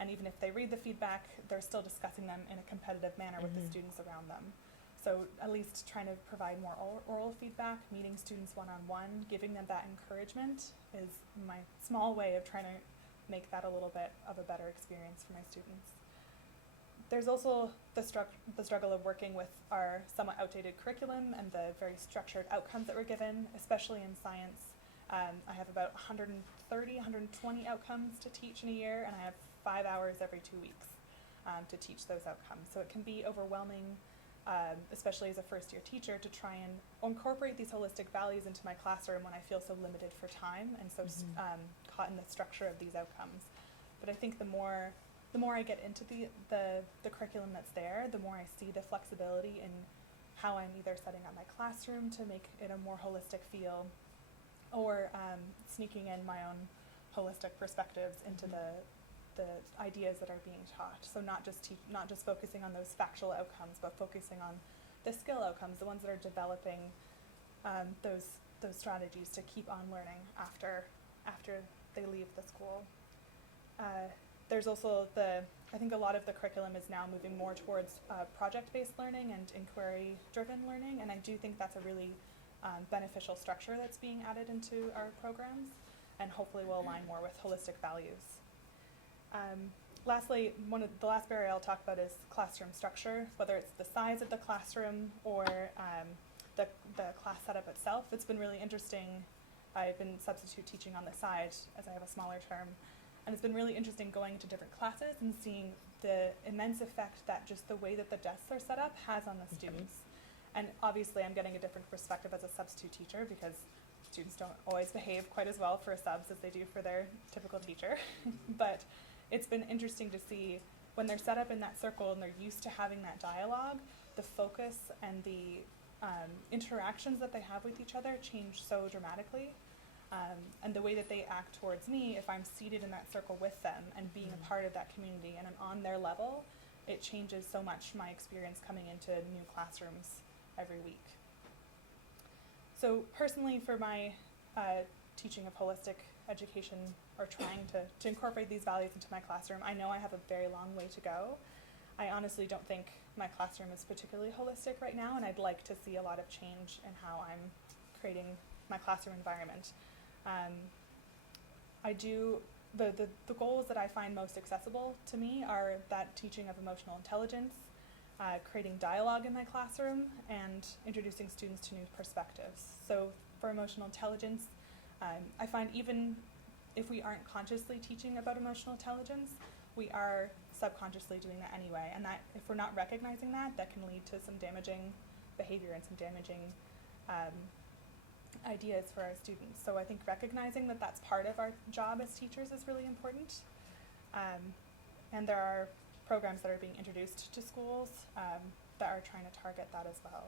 And even if they read the feedback, they're still discussing them in a competitive manner with the students around them. So at least trying to provide more oral feedback, meeting students one-on-one, giving them that encouragement is my small way of trying to make that a little bit of a better experience for my students. There's also the struggle of working with our somewhat outdated curriculum and the very structured outcomes that we're given, especially in science. I have about 130, 120 outcomes to teach in a year, and I have 5 hours every 2 weeks to teach those outcomes. So it can be overwhelming, especially as a first-year teacher, to try and incorporate these holistic values into my classroom when I feel so limited for time and so caught in the structure of these outcomes. But I think the more I get into the curriculum that's there, the more I see the flexibility in how I'm either setting up my classroom to make it a more holistic feel, or sneaking in my own holistic perspectives into the ideas that are being taught. So not just focusing on those factual outcomes, but focusing on the skill outcomes, the ones that are developing those strategies to keep on learning after they leave the school. There's also I think a lot of the curriculum is now moving more towards project-based learning and inquiry-driven learning, and I do think that's a really beneficial structure that's being added into our programs, and hopefully will align more with holistic values. Lastly, the last barrier I'll talk about is classroom structure, whether it's the size of the classroom or the class setup itself. It's been really interesting I've been substitute teaching on the side as I have a smaller term. And it's been really interesting going to different classes and seeing the immense effect that just the way that the desks are set up has on the students. And obviously I'm getting a different perspective as a substitute teacher because students don't always behave quite as well for subs as they do for their typical teacher. But it's been interesting to see when they're set up in that circle and they're used to having that dialogue, the focus and the interactions that they have with each other change so dramatically. And the way that they act towards me, if I'm seated in that circle with them and being a part of that community and I'm on their level, it changes so much my experience coming into new classrooms every week. So personally, for my teaching of holistic education or trying to incorporate these values into my classroom, I know I have a very long way to go. I honestly don't think my classroom is particularly holistic right now, and I'd like to see a lot of change in how I'm creating my classroom environment. The goals that I find most accessible to me are that teaching of emotional intelligence, creating dialogue in my classroom, and introducing students to new perspectives. So for emotional intelligence, I find even if we aren't consciously teaching about emotional intelligence, we are subconsciously doing that anyway. And that if we're not recognizing that, that can lead to some damaging behavior and some damaging ideas for our students. So I think recognizing that that's part of our job as teachers is really important. And there are programs that are being introduced to schools that are trying to target that as well.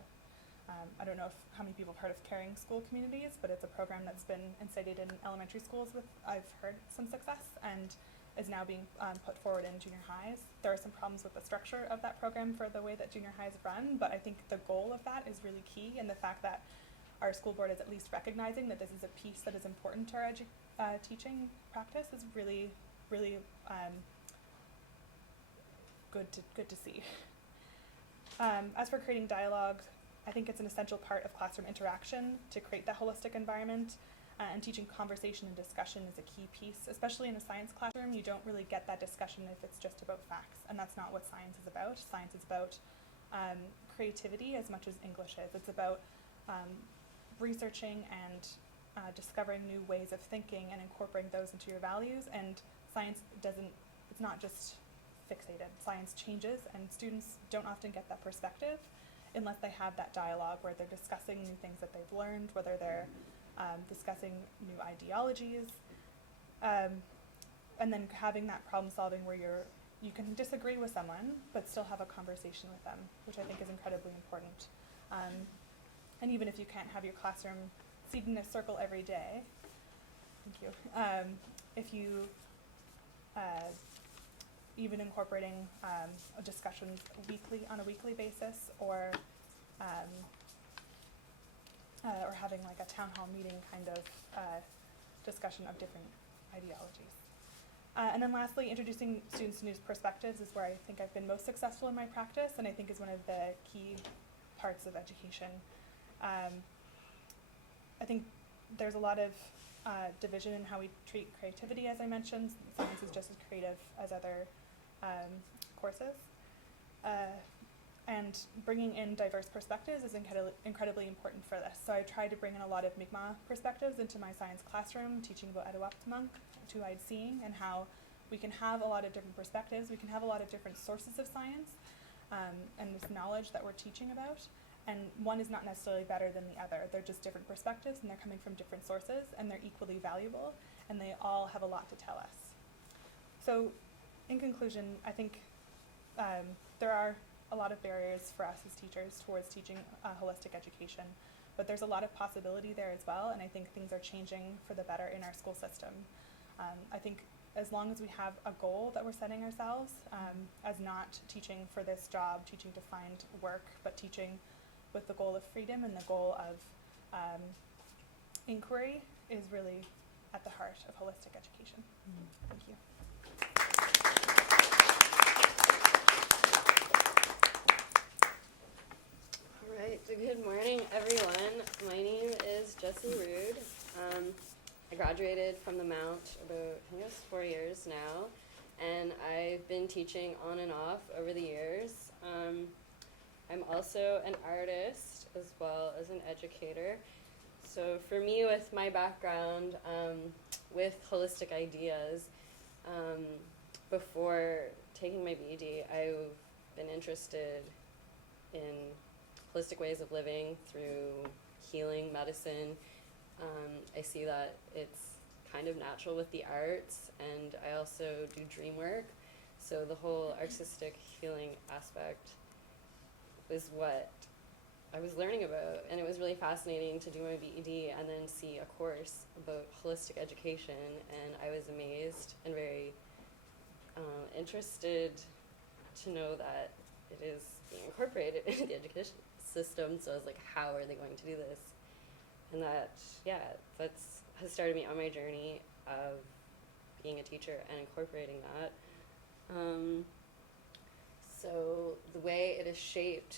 I don't know how many people have heard of Caring School Communities, but it's a program that's been instated in elementary schools with, I've heard, some success, and is now being put forward in junior highs. There are some problems with the structure of that program for the way that junior highs run, but I think the goal of that is really key, and the fact that our school board is at least recognizing that this is a piece that is important to our teaching practice is really, really good to see. As for creating dialogue, I think it's an essential part of classroom interaction to create that holistic environment, and teaching conversation and discussion is a key piece, especially in a science classroom. You don't really get that discussion if it's just about facts, and that's not what science is about. Science is about creativity as much as English is. It's about researching and discovering new ways of thinking and incorporating those into your values, and science it's not just fixated. Science changes, and students don't often get that perspective unless they have that dialogue where they're discussing new things that they've learned, whether they're discussing new ideologies, and then having that problem solving where you can disagree with someone but still have a conversation with them, which I think is incredibly important. And even if you can't have your classroom seated in a circle every day, thank you, if you even incorporating discussions on a weekly basis, or having like a town hall meeting kind of discussion of different ideologies. And then lastly, introducing students to new perspectives is where I think I've been most successful in my practice, and I think is one of the key parts of education. I think there's a lot of division in how we treat creativity, as I mentioned. Science is just as creative as other courses. And bringing in diverse perspectives is incredibly important for this. So I try to bring in a lot of Mi'kmaq perspectives into my science classroom, teaching about Etiwaptamunk, two-eyed seeing, and how we can have a lot of different perspectives. We can have a lot of different sources of science and this knowledge that we're teaching about. And one is not necessarily better than the other. They're just different perspectives, and they're coming from different sources, and they're equally valuable, and they all have a lot to tell us. So in conclusion, I think there are a lot of barriers for us as teachers towards teaching holistic education, but there's a lot of possibility there as well, and I think things are changing for the better in our school system. I think as long as we have a goal that we're setting ourselves, as not teaching for this job, teaching to find work, but teaching with the goal of freedom and the goal of inquiry, is really at the heart of holistic education. Thank you. All right, so good morning, everyone. My name is Roode. I graduated from the Mount about, I think it was 4 years now, and I've been teaching on and off over the years. I'm also an artist as well as an educator. So for me, with my background with holistic ideas, before taking my BEd, I've been interested in holistic ways of living through healing, medicine. I see that it's kind of natural with the arts, and I also do dream work. So the whole artistic healing aspect was what I was learning about, and it was really fascinating to do my BEd and then see a course about holistic education, and I was amazed and very interested to know that it is being incorporated into the education system. So I was like, how are they going to do this? And that, has started me on my journey of being a teacher and incorporating that. So the way it is shaped,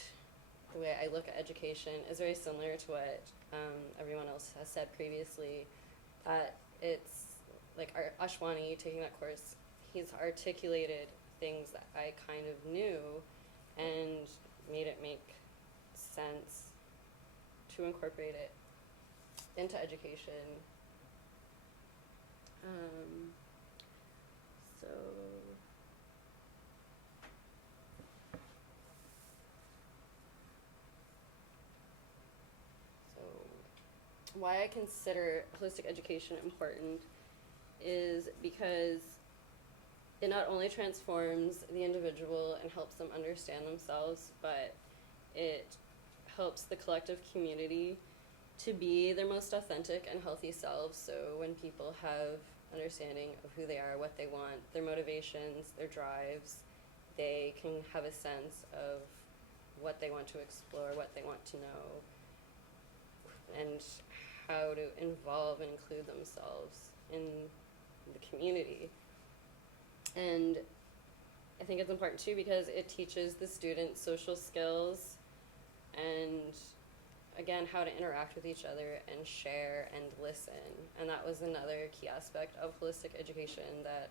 the way I look at education is very similar to what everyone else has said previously, that it's like Ashwani taking that course, he's articulated things that I kind of knew and made it make sense to incorporate it into education. So why I consider holistic education important is because it not only transforms the individual and helps them understand themselves, but it helps the collective community to be their most authentic and healthy selves. So when people have understanding of who they are, what they want, their motivations, their drives, they can have a sense of what they want to explore, what they want to know, and how to involve and include themselves in the community. And I think it's important too because it teaches the students social skills and, again, how to interact with each other and share and listen. And that was another key aspect of holistic education that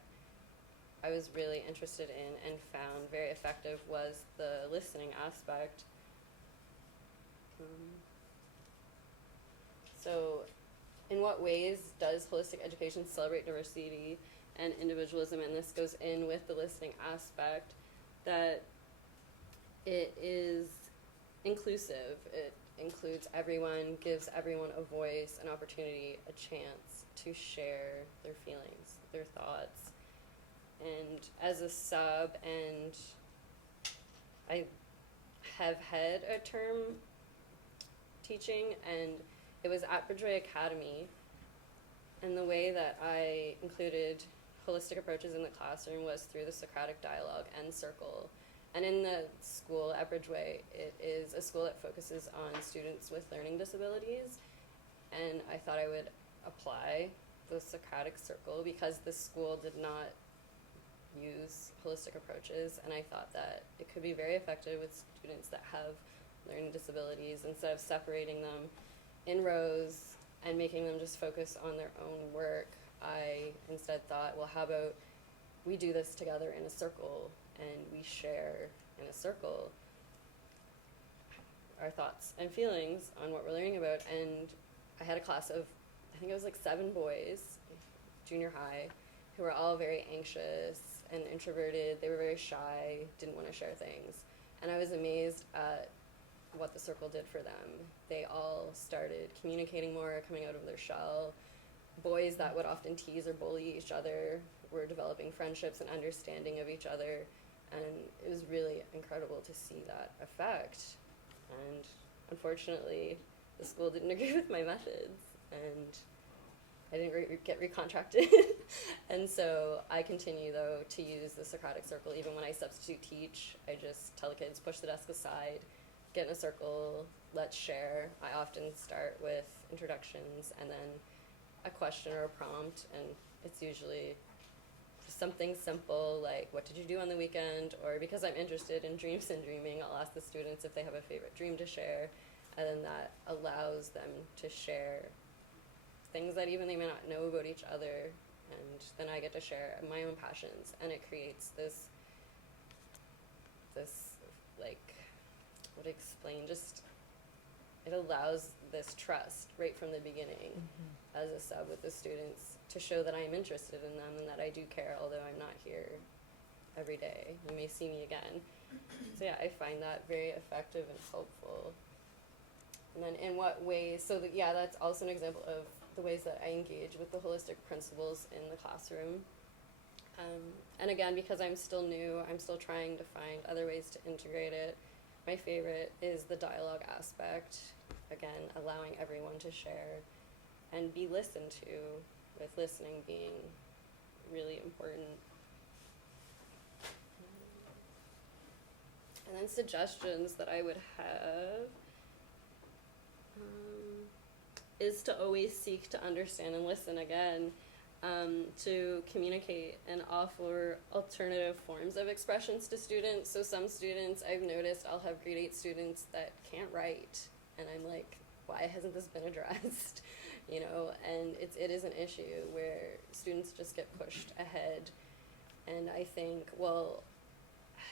I was really interested in and found very effective, was the listening aspect. So in what ways does holistic education celebrate diversity and individualism? And this goes in with the listening aspect, that it is inclusive. It includes everyone, gives everyone a voice, an opportunity, a chance to share their feelings, their thoughts. And as a sub, and I have had a term teaching, and it was at Bridgeway Academy, and the way that I included holistic approaches in the classroom was through the Socratic dialogue and circle. And in the school at Bridgeway, it is a school that focuses on students with learning disabilities, and I thought I would apply the Socratic circle because the school did not use holistic approaches, and I thought that it could be very effective with students that have learning disabilities. Instead of separating them in rows and making them just focus on their own work, I instead thought, well, how about we do this together in a circle, and we share in a circle our thoughts and feelings on what we're learning about. And I had a class of, I think it was like 7 boys, junior high, who were all very anxious and introverted. They were very shy, didn't want to share things. And I was amazed at what the circle did for them. They all started communicating more, coming out of their shell. Boys that would often tease or bully each other were developing friendships and understanding of each other. And it was really incredible to see that effect. And unfortunately, the school didn't agree with my methods, and I didn't get recontracted. And so I continue, though, to use the Socratic circle. Even when I substitute teach, I just tell the kids, push the desk aside, get in a circle, let's share. I often start with introductions and then a question or a prompt, and it's usually something simple like, what did you do on the weekend? Or because I'm interested in dreams and dreaming, I'll ask the students if they have a favorite dream to share, and then that allows them to share things that even they may not know about each other, and then I get to share my own passions, and it creates this like, what to explain, just it allows this trust right from the beginning as a sub with the students to show that I'm interested in them and that I do care, although I'm not here every day. You may see me again. So yeah, I find that very effective and helpful. And then in what ways, so yeah, that's also an example of the ways that I engage with the holistic principles in the classroom. And again, because I'm still new, I'm still trying to find other ways to integrate it. My favorite is the dialogue aspect. Again, allowing everyone to share and be listened to, with listening being really important. And then suggestions that I would have is to always seek to understand and listen again, to communicate and offer alternative forms of expressions to students. So some students, I've noticed, I'll have grade 8 students that can't write, and I'm like, why hasn't this been addressed? You know, and it is an issue where students just get pushed ahead. And I think, well,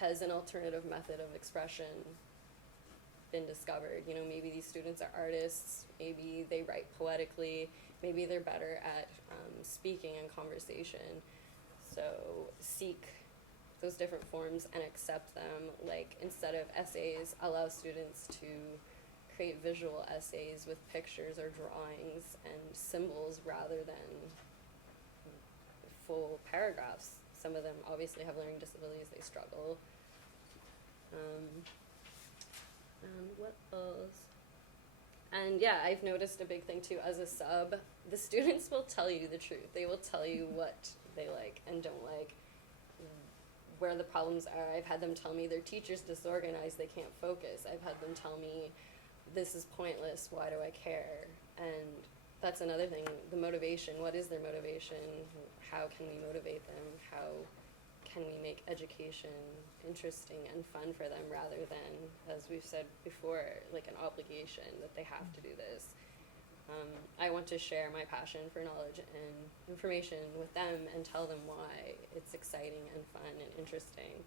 has an alternative method of expression been discovered? You know, maybe these students are artists, maybe they write poetically, maybe they're better at speaking and conversation. So seek those different forms and accept them. Like, instead of essays, allow students to create visual essays with pictures or drawings and symbols rather than full paragraphs. Some of them obviously have learning disabilities, they struggle. And what else? And yeah, I've noticed a big thing too, as a sub, the students will tell you the truth. They will tell you what they like and don't like, where the problems are. I've had them tell me their teacher's disorganized, they can't focus. I've had them tell me, this is pointless, why do I care? And that's another thing, the motivation. What is their motivation? How can we motivate them? How can we make education interesting and fun for them, rather than, as we've said before, like an obligation that they have to do this. I want to share my passion for knowledge and information with them and tell them why it's exciting and fun and interesting.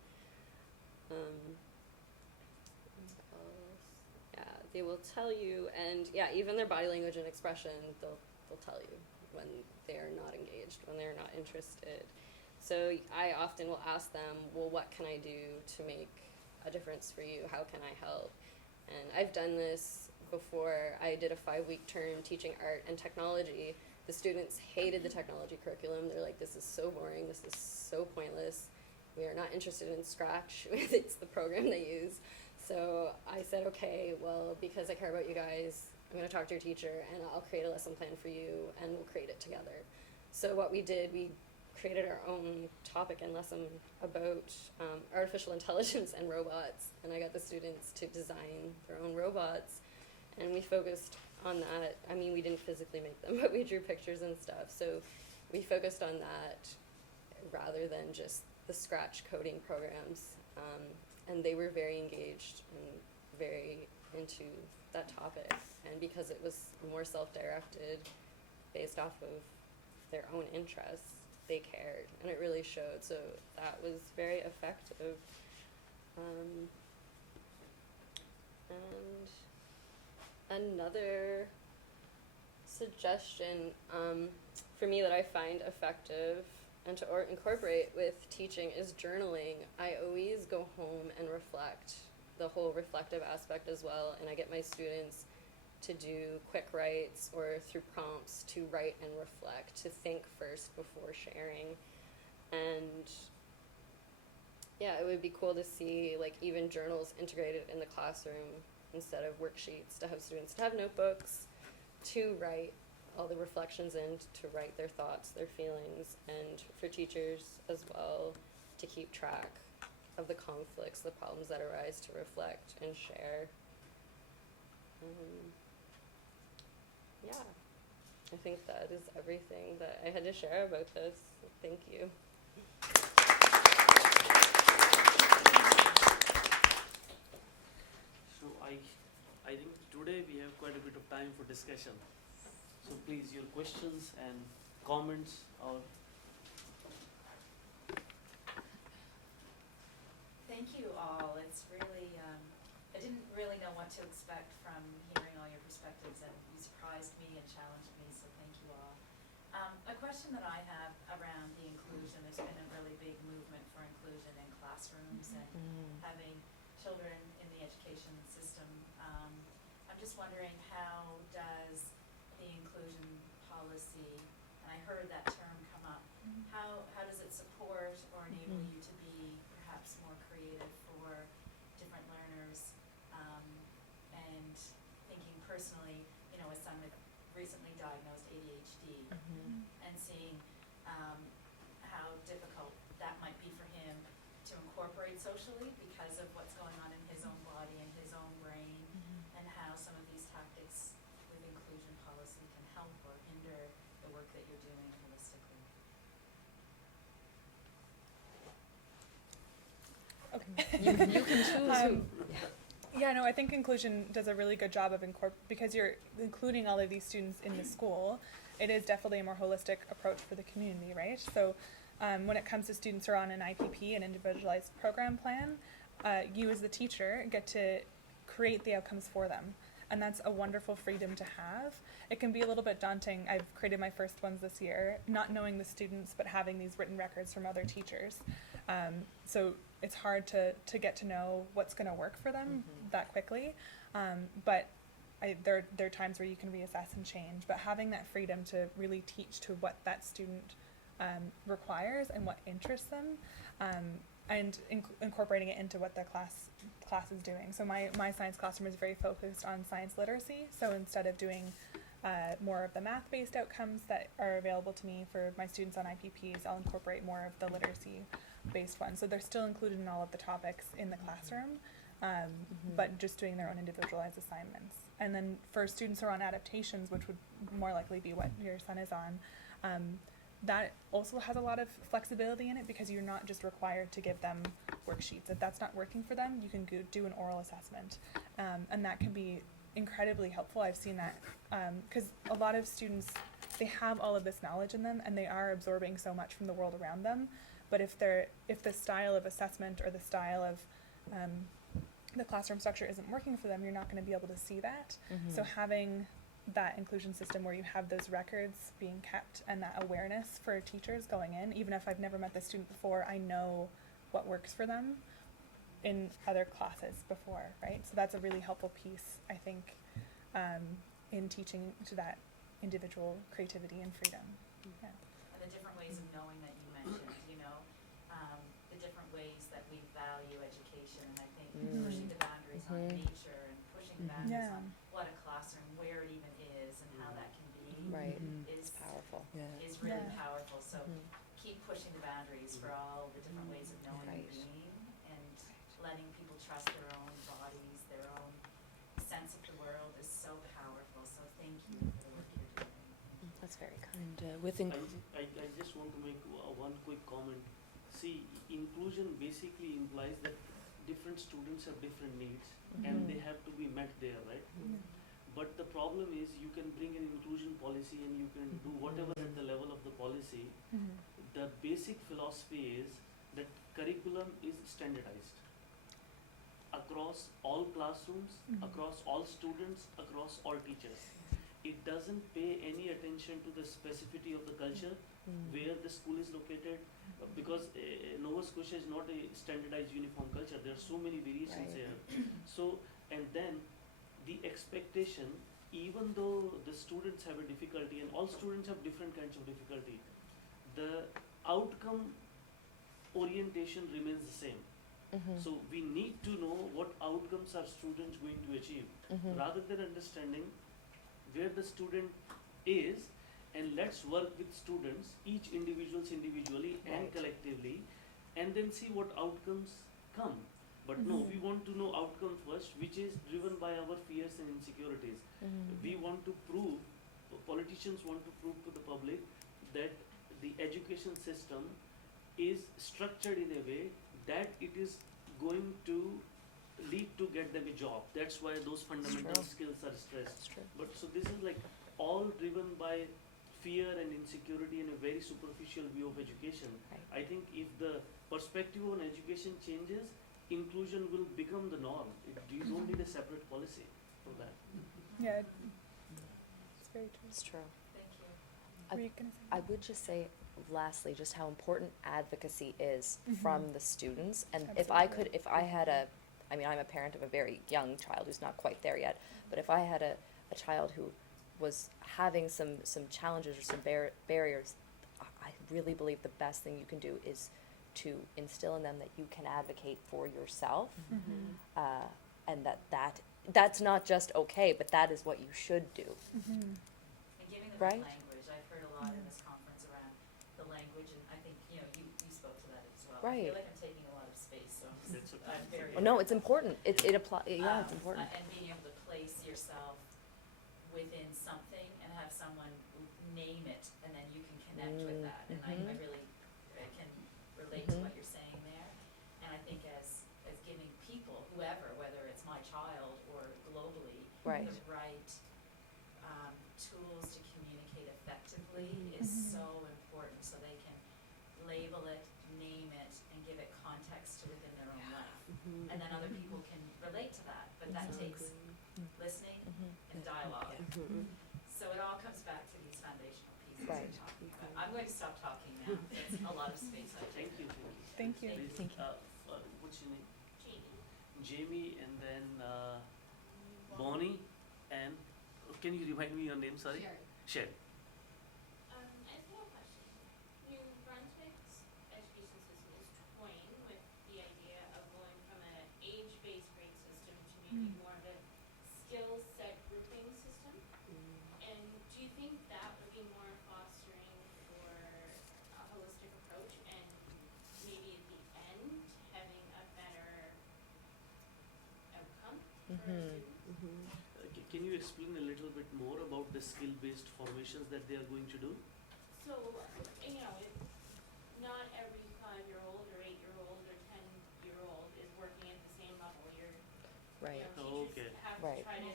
Yeah, they will tell you, and yeah, even their body language and expression, they'll tell you when they are not engaged, when they're not interested. So I often will ask them, well, what can I do to make a difference for you? How can I help? And I've done this before. I did a 5-week term teaching art and technology. The students hated the technology curriculum. They're like, this is so boring, this is so pointless. We are not interested in Scratch. It's the program they use. So I said, okay, well, because I care about you guys, I'm going to talk to your teacher and I'll create a lesson plan for you and we'll create it together. So what we did, we created our own topic and lesson about artificial intelligence and robots, and I got the students to design their own robots, and we focused on that. I mean, we didn't physically make them, but we drew pictures and stuff, so we focused on that rather than just the Scratch coding programs, and they were very engaged and very into that topic, and because it was more self-directed based off of their own interests, they cared, and it really showed. So that was very effective. And another suggestion for me that I find effective and to incorporate with teaching is journaling. I always go home and reflect, the whole reflective aspect as well, and I get my students to do quick writes or through prompts to write and reflect, to think first before sharing. And yeah, it would be cool to see like even journals integrated in the classroom instead of worksheets, to have students to have notebooks, to write all the reflections in, to write their thoughts, their feelings, and for teachers as well to keep track of the conflicts, the problems that arise, to reflect and share. Yeah, I think that is everything that I had to share about this. Thank you. So I think today we have quite a bit of time for discussion. So please, your questions and comments, or Thank you all. It's really, I didn't really know what what to expect from hearing all your perspectives, and you surprised me and challenged me, so thank you all. A question that I have around the inclusion, there's been a really big movement for inclusion in classrooms and having children in the education system. I'm just wondering, how does the inclusion policy, and I heard that term come up, how does it support or enable you to be perhaps more creative for different learners? And thinking personally, you know, a son with recently diagnosed ADHD, and seeing how difficult that might be for him to incorporate socially because of what's going on in his own body and his own brain, and how some of these tactics with inclusion policy can help or hinder the work that you're doing holistically. Okay. You can choose Yeah, no, I think inclusion does a really good job of because you're including all of these students in the school. It is definitely a more holistic approach for the community, right? So when it comes to students who are on an IPP, an individualized program plan, you as the teacher get to create the outcomes for them. And that's a wonderful freedom to have. It can be a little bit daunting. I've created my first ones this year, not knowing the students, but having these written records from other teachers. So it's hard to get to know what's going to work for them that quickly. But there are times where you can reassess and change. But having that freedom to really teach to what that student requires and what interests them, and incorporating it into what the class is doing. So my science classroom is very focused on science literacy. So instead of doing more of the math-based outcomes that are available to me for my students on IPPs, I'll incorporate more of the literacy-based ones. So they're still included in all of the topics in the classroom, but just doing their own individualized assignments. And then for students who are on adaptations, which would more likely be what your son is on, that also has a lot of flexibility in it, because you're not just required to give them worksheets. If that's not working for them, you can do an oral assessment, and that can be incredibly helpful. I've seen that because a lot of students, they have all of this knowledge in them and they are absorbing so much from the world around them, but if the style of assessment or the style of the classroom structure isn't working for them, you're not going to be able to see that. So having that inclusion system where you have those records being kept and that awareness for teachers going in, even if I've never met the student before, I know what works for them in other classes before, right? So that's a really helpful piece, I think, in teaching to that individual creativity and freedom. Yeah. And the different ways of knowing that you mentioned, you know, the different ways that we value education, and I think pushing the boundaries on nature and pushing the boundaries on what a classroom, where it even is, and how that can be, is Powerful. is really Yeah. powerful. So keep pushing the boundaries for all the different ways of knowing and being, and letting people trust their own bodies, their own sense of the world is so powerful. So thank you for the work you're doing. That's very kind. With I just want to make one quick comment. See, inclusion basically implies that different students have different needs and they have to be met there, right? But the problem is you can bring an inclusion policy and you can do whatever at the level of the policy. The basic philosophy is that curriculum is standardized across all classrooms, across all students, across all teachers. It doesn't pay any attention to the specificity of the culture, where the school is located, because Nova Scotia is not a standardized uniform culture. There are so many variations here. So, and then the expectation, even though the students have a difficulty, and all students have different kinds of difficulty, the outcome orientation remains the same. So we need to know what outcomes are students going to achieve, rather than understanding where the student is, and let's work with students, each individuals individually and collectively, and then see what outcomes come. But no, we want to know outcome first, which is driven by our fears and insecurities. We want to prove, politicians want to prove to the public that the education system is structured in a way that it is going to lead to get them a job. That's why those fundamental skills are stressed. But so this is like all driven by fear and insecurity and a very superficial view of education. I think if the perspective on education changes, inclusion will become the norm. You don't need a separate policy for that. Yeah, it's very true. It's true. Thank you. I- Were you gonna say? I would just say, lastly, just how important advocacy is Mhm. from the students. And Absolutely. if I had I'm a parent of a very young child who's not quite there yet, but if I had a child who was having some challenges or some barriers, I really believe the best thing you can do is to instill in them that you can advocate for yourself, and that's not just okay, but that is what you should do. And giving them Right? the language, I've heard a lot in this conference around the language, and I think, you spoke to that as well. I Right. feel like I'm taking a lot of space, so That's okay. I'm very. Oh, no, it's important. It applies. Yeah, it's important. And being able to place yourself within something and have someone name it, and then you can connect with that. And I really can relate to Mhm. what you're saying there. And I think as giving people, whoever, whether it's my child or globally, Right. the right tools to communicate effectively is so important, so they can label it, name it, and give it context to within their own life. And then other people can relate to that, but that takes listening and dialogue. So it all comes back to these foundational pieces Right. we're talking about. I'm going to stop talking now. It's a lot of space I've Thank taken. you. Thank you. Please, Thank you. what's your name? Jamie. Jamie, and then Bonnie, and can you remind me your name? Sorry. Sherry. I just have a question. New Brunswick's education system is toying with the idea of going from an age-based grade system to maybe more of a skill set grouping system. And do you think that would be more fostering for a holistic approach and maybe at the end having a better outcome for students? Can you explain a little bit more about the skill-based formations that they are going to do? So, not every 5-year-old or 8-year-old or 10-year-old is working at the same level. Right. Oh, Teachers okay. have Right. to try to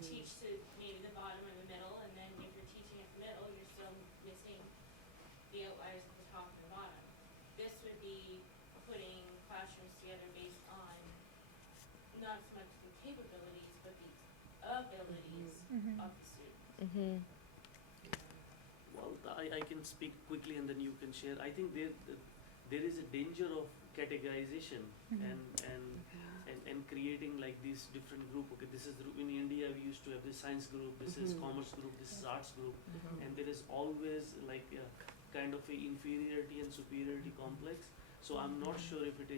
teach to maybe the bottom or the middle, and then if you're teaching at the middle, you're still missing the outliers at the top and the bottom. This would be putting classrooms together based on not so much the capabilities, but the abilities of the students. Well, I can speak quickly and then you can share. I think there is a danger of categorization and creating like these different group. Okay, this is in India we used to have this science group, this is commerce group, this is arts group, and there is always like a kind of a inferiority and superiority complex. So I'm not sure if it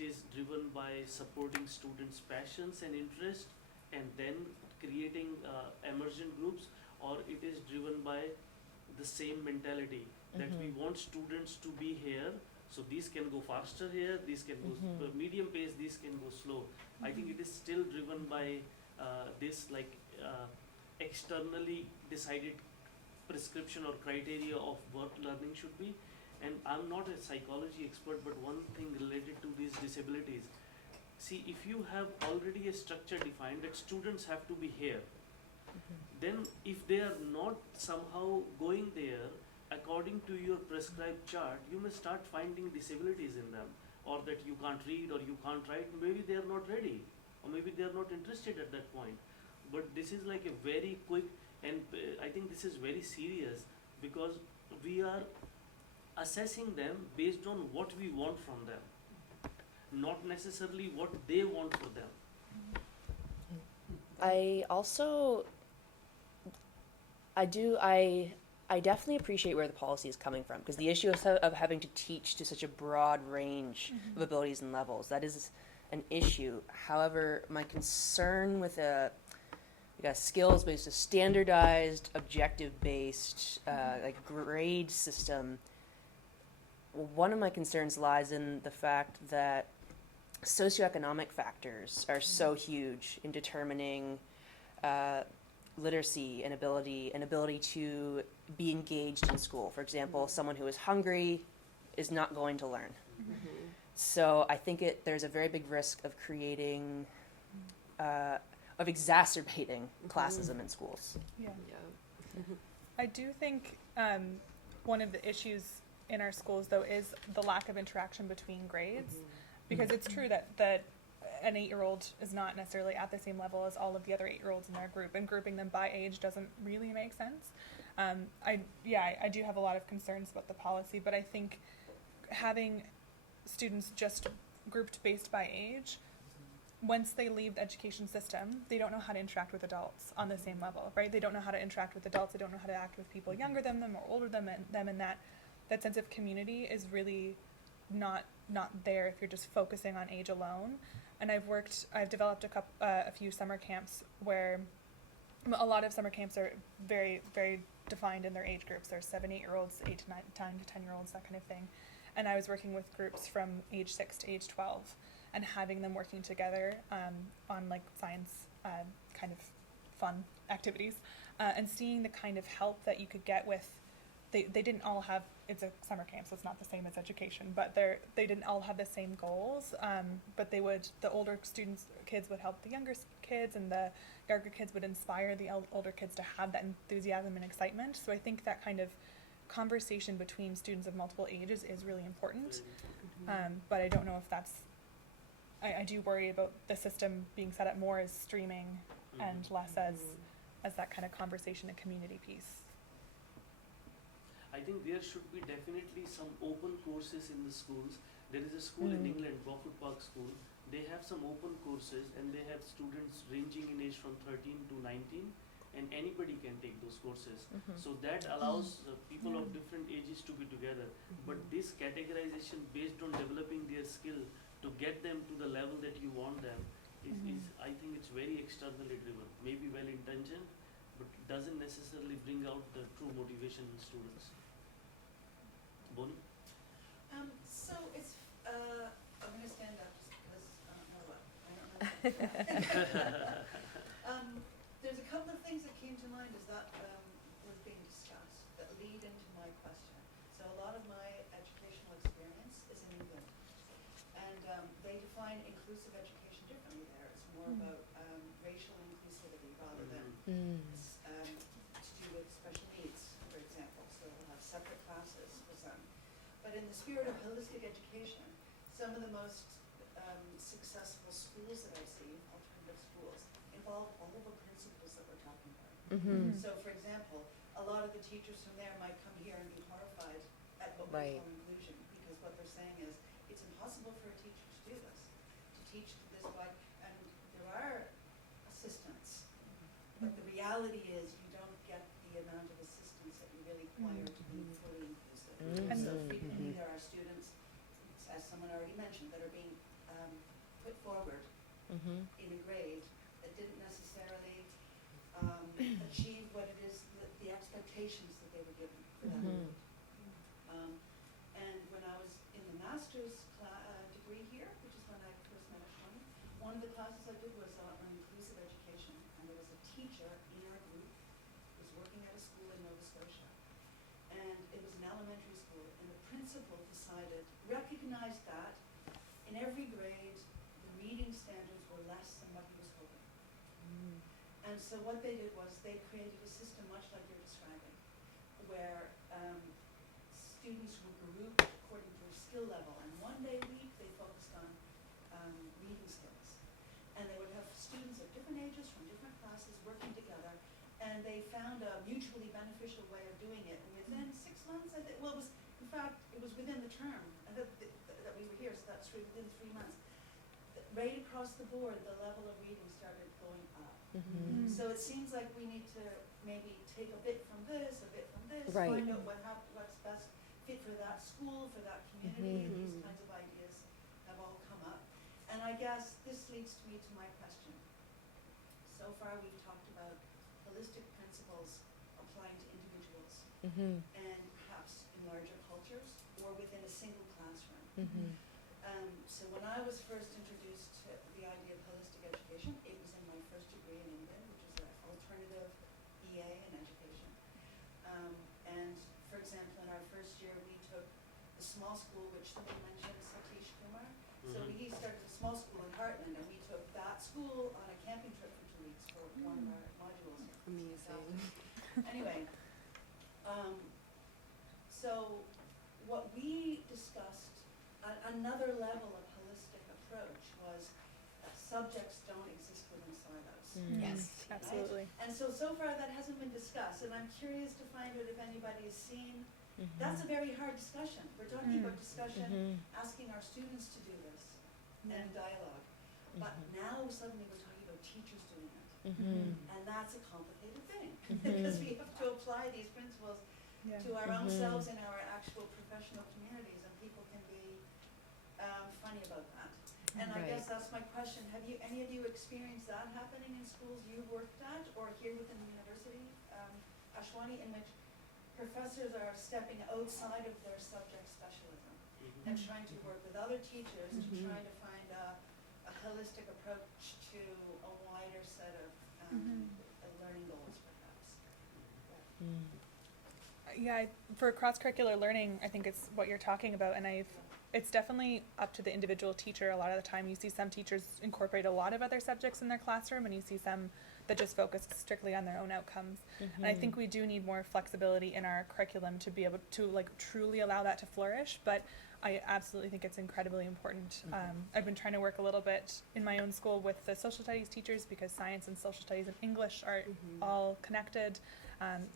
is driven by supporting students' passions and interest and then creating emergent groups, or it is driven by the same mentality that we want students to be here, so these can go faster here, these can go medium pace, these can go slow. I think it is still driven by this externally decided prescription or criteria of what learning should be. And I'm not a psychology expert, but one thing related to these disabilities, see, if you have already a structure defined that students have to be here, then if they are not somehow going there according to your prescribed chart, you may start finding disabilities in them, or that you can't read or you can't write. Maybe they are not ready, or maybe they are not interested at that point. But this is like a very quick, and I think this is very serious, because we are assessing them based on what we want from them, not necessarily what they want for them. I definitely appreciate where the policy is coming from, because the issue of having to teach to such a broad range of abilities and levels, that is an issue. However, my concern with a skills-based, a standardized, objective-based, grade system, one of my concerns lies in the fact that socioeconomic factors are so huge in determining literacy and ability to be engaged in school. For example, someone who is hungry is not going to learn. So I think there's a very big risk of creating, of exacerbating classism in schools. Yeah. I do think one of the issues in our schools, though, is the lack of interaction between grades. Because it's true that an 8-year-old is not necessarily at the same level as all of the other 8-year-olds in their group, and grouping them by age doesn't really make sense. I do have a lot of concerns about the policy, but I think having students just grouped based by age, once they leave the education system, they don't know how to interact with adults on the same level, right? They don't know how to interact with adults. They don't know how to act with people younger than them or older than them, and that sense of community is really not there if you're just focusing on age alone. And I've developed a few summer camps where a lot of summer camps are very, very defined in their age groups. There's 7, 8-year-olds, 8 to 9 to 10-year-olds, that kind of thing. And I was working with groups from age 6 to age 12 and having them working together on like science kind of fun activities and seeing the kind of help that you could get with, they didn't all have, it's a summer camp, so it's not the same as education, but they didn't all have the same goals, but the older kids would help the younger kids, and the younger kids would inspire the older kids to have that enthusiasm and excitement. So I think that kind of conversation between students of multiple ages is really important, but I don't know if that's, I do worry about the system being set up more as streaming and less as that kind of conversation and community piece. I think there should be definitely some open courses in the schools. There is a school in England, Beaufort Park School. They have some open courses, and they have students ranging in age from 13 to 19, and anybody can take those courses. So that allows people of different ages to be together. But this categorization based on developing their skill to get them to the level that you want them is I think it's very externally driven. Maybe well intentioned, but doesn't necessarily bring out the true motivation in students. Bonnie? So it's, I'm going to stand up just because I don't know what, I don't know. There's a couple of things that came to mind as that was being discussed that lead into my question. So a lot of my educational experience is in England, and they define inclusive education differently there. It's more about racial inclusivity rather than to do with special needs, for example. So we'll have separate classes for some. But in the spirit of holistic education, some of the most successful schools that I see, alternative schools, involve all of the principles that we're talking about. So, for example, a lot of the teachers from there might come here and be horrified at what we call inclusion, because what they're saying is it's impossible for a teacher to do this, to teach this by, and there are assistants, but the reality is you don't get the amount of assistance that you really require to be fully inclusive. And so frequently there are students, as someone already mentioned, that are being put forward in a grade that didn't necessarily achieve what it is, the expectations that they were given for that grade. And when I was in the master's degree here, which is when I first met Ashwani, one of the classes I did was on inclusive education, and there was a teacher in our group who was working at a school in Nova Scotia. And it was an elementary school, and the principal recognized that in every grade, the reading standards were less than what he was hoping. And so what they did was they created a system much like you're describing, where students were grouped according to their skill level, and one day a week they focused on reading skills. And they would have students of different ages from different classes working together, and they found a mutually beneficial way of doing it. And within 6 months, I think, well, in fact, it was within the term that we were here, so that's within 3 months. Right across the board, the level of reading started going up. So it seems like we need to maybe take a bit from this, find out what's best fit for that school, for that community, and these kinds of ideas have all come up. And I guess this leads me to my question. So far we've talked about holistic principles applying to individuals, and perhaps in larger cultures or within a single classroom. So when I was first introduced to the idea of holistic education, it was in my first degree in England, which was an alternative BA in education. And for example, in our first year, we took the small school, which somebody mentioned, Kumar. So he started a small school in Heartland, and we took that school on a camping trip for 2 weeks for one of our modules. Amazing. Anyway, so what we discussed, another level of holistic approach was subjects don't exist within silos. Yes, Right? absolutely. And so far that hasn't been discussed, and I'm curious to find out if anybody has seen, that's a very hard discussion. We're talking about discussion, asking our students to do this, and dialogue. But now suddenly we're talking about teachers doing it. And that's a complicated thing, because we have to apply these principles Yeah. to our own selves in our actual professional communities, and people can be funny about that. And I guess that's my question. Have you, any of you experienced that happening in schools you've worked at or here within the university, Ashwani, in which professors are stepping outside of their subject specialism and trying to work with other teachers to try to find a holistic approach to a wider set of learning goals, perhaps? Yeah, for cross-curricular learning, I think it's what you're talking about, and it's definitely up to the individual teacher. A lot of the time you see some teachers incorporate a lot of other subjects in their classroom, and you see some that just focus strictly on their own outcomes. And I think we do need more flexibility in our curriculum to be able to like truly allow that to flourish, but I absolutely think it's incredibly important. I've been trying to work a little bit in my own school with the social studies teachers, because science and social studies and English are all connected,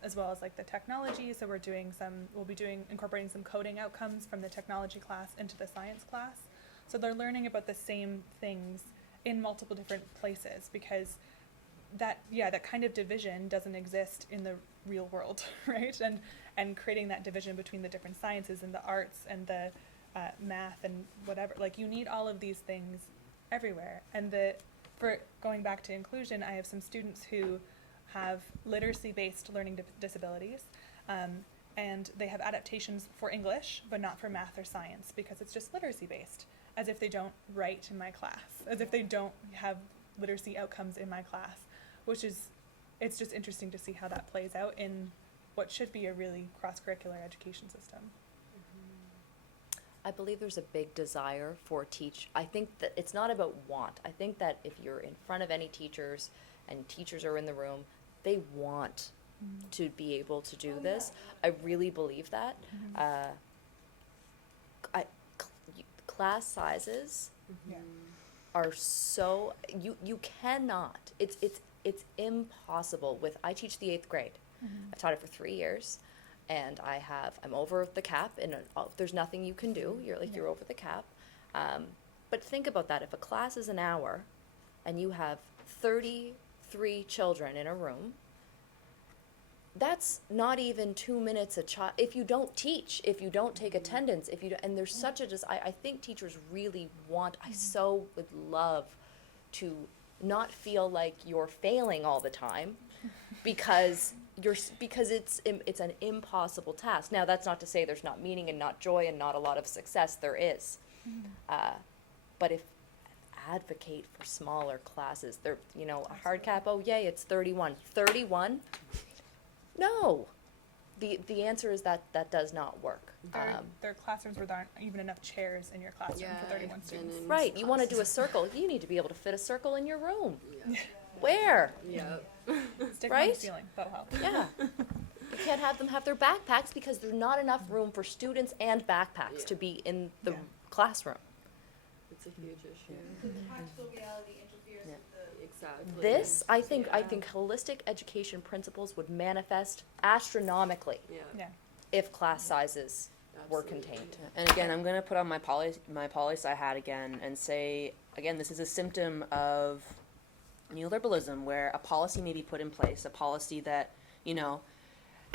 as well as like the technology. So we'll be incorporating some coding outcomes from the technology class into the science class. So they're learning about the same things in multiple different places, because that kind of division doesn't exist in the real world, right? And creating that division between the different sciences and the arts and the math and whatever, like you need all of these things everywhere. And for going back to inclusion, I have some students who have literacy-based learning disabilities, and they have adaptations for English, but not for math or science, because it's just literacy-based, as if they don't write in my class, as if they don't have literacy outcomes in my class, it's just interesting to see how that plays out in what should be a really cross-curricular education system. I believe there's a big desire for I think that it's not about want. I think that if you're in front of any teachers and teachers are in the room, they want to be able to do this. I really believe that. Class sizes are so, you cannot, it's impossible I teach the 8th grade. I taught it for 3 years. And I'm over the cap, and there's nothing you can do. You're over the cap. But think about that. If a class is an hour, and you have 33 children in a room, that's not even 2 minutes a child. If you don't teach, if you don't take attendance, and there's such I think teachers really want. I so would love to not feel like you're failing all the time, because it's an impossible task. Now, that's not to say there's not meaning and not joy and not a lot of success. There is. But if advocate for smaller classes, a hard cap, oh yay, it's 31. 31? No. The answer is that does not work. There are classrooms where there aren't even enough chairs in your classroom for 31 students. Right, you want to do a circle, you need to be able to fit a circle in your room. Where? Stick Right? on the ceiling, that'll help. Yeah. You can't have them have their backpacks because there's not enough room for students and backpacks to be in the classroom. It's a huge issue. The practical reality interferes with the... Exactly. This, I think holistic education principles would manifest astronomically Yeah. if class sizes were Absolutely. contained. And again, I'm going to put on my poli-sci hat again and say, again, this is a symptom of neoliberalism, where a policy may be put in place, a policy that,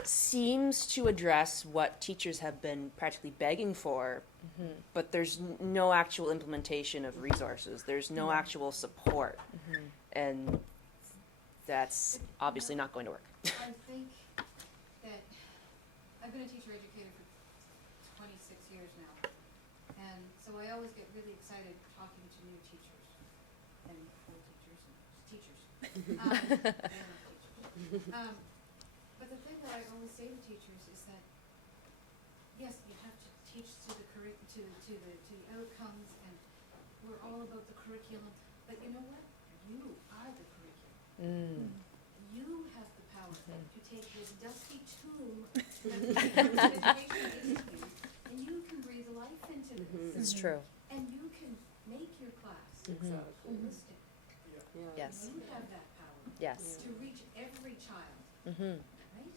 seems to address what teachers have been practically begging for, but there's no actual implementation of resources. There's no actual support. And that's obviously not going to work. I think that I've been a teacher educator for 26 years now, and so I always get really excited talking to new teachers and old teachers. They're not teachers. But the thing that I always say to teachers is that yes, you have to teach to the to the outcomes, and we're all about the curriculum. But you know what? You are the curriculum. You have the power to take this dusty tomb that education is to you, and you can breathe life into this. It's true. And you can make your class Yes. You have that power Yes. to reach every child, Mm-hmm. right?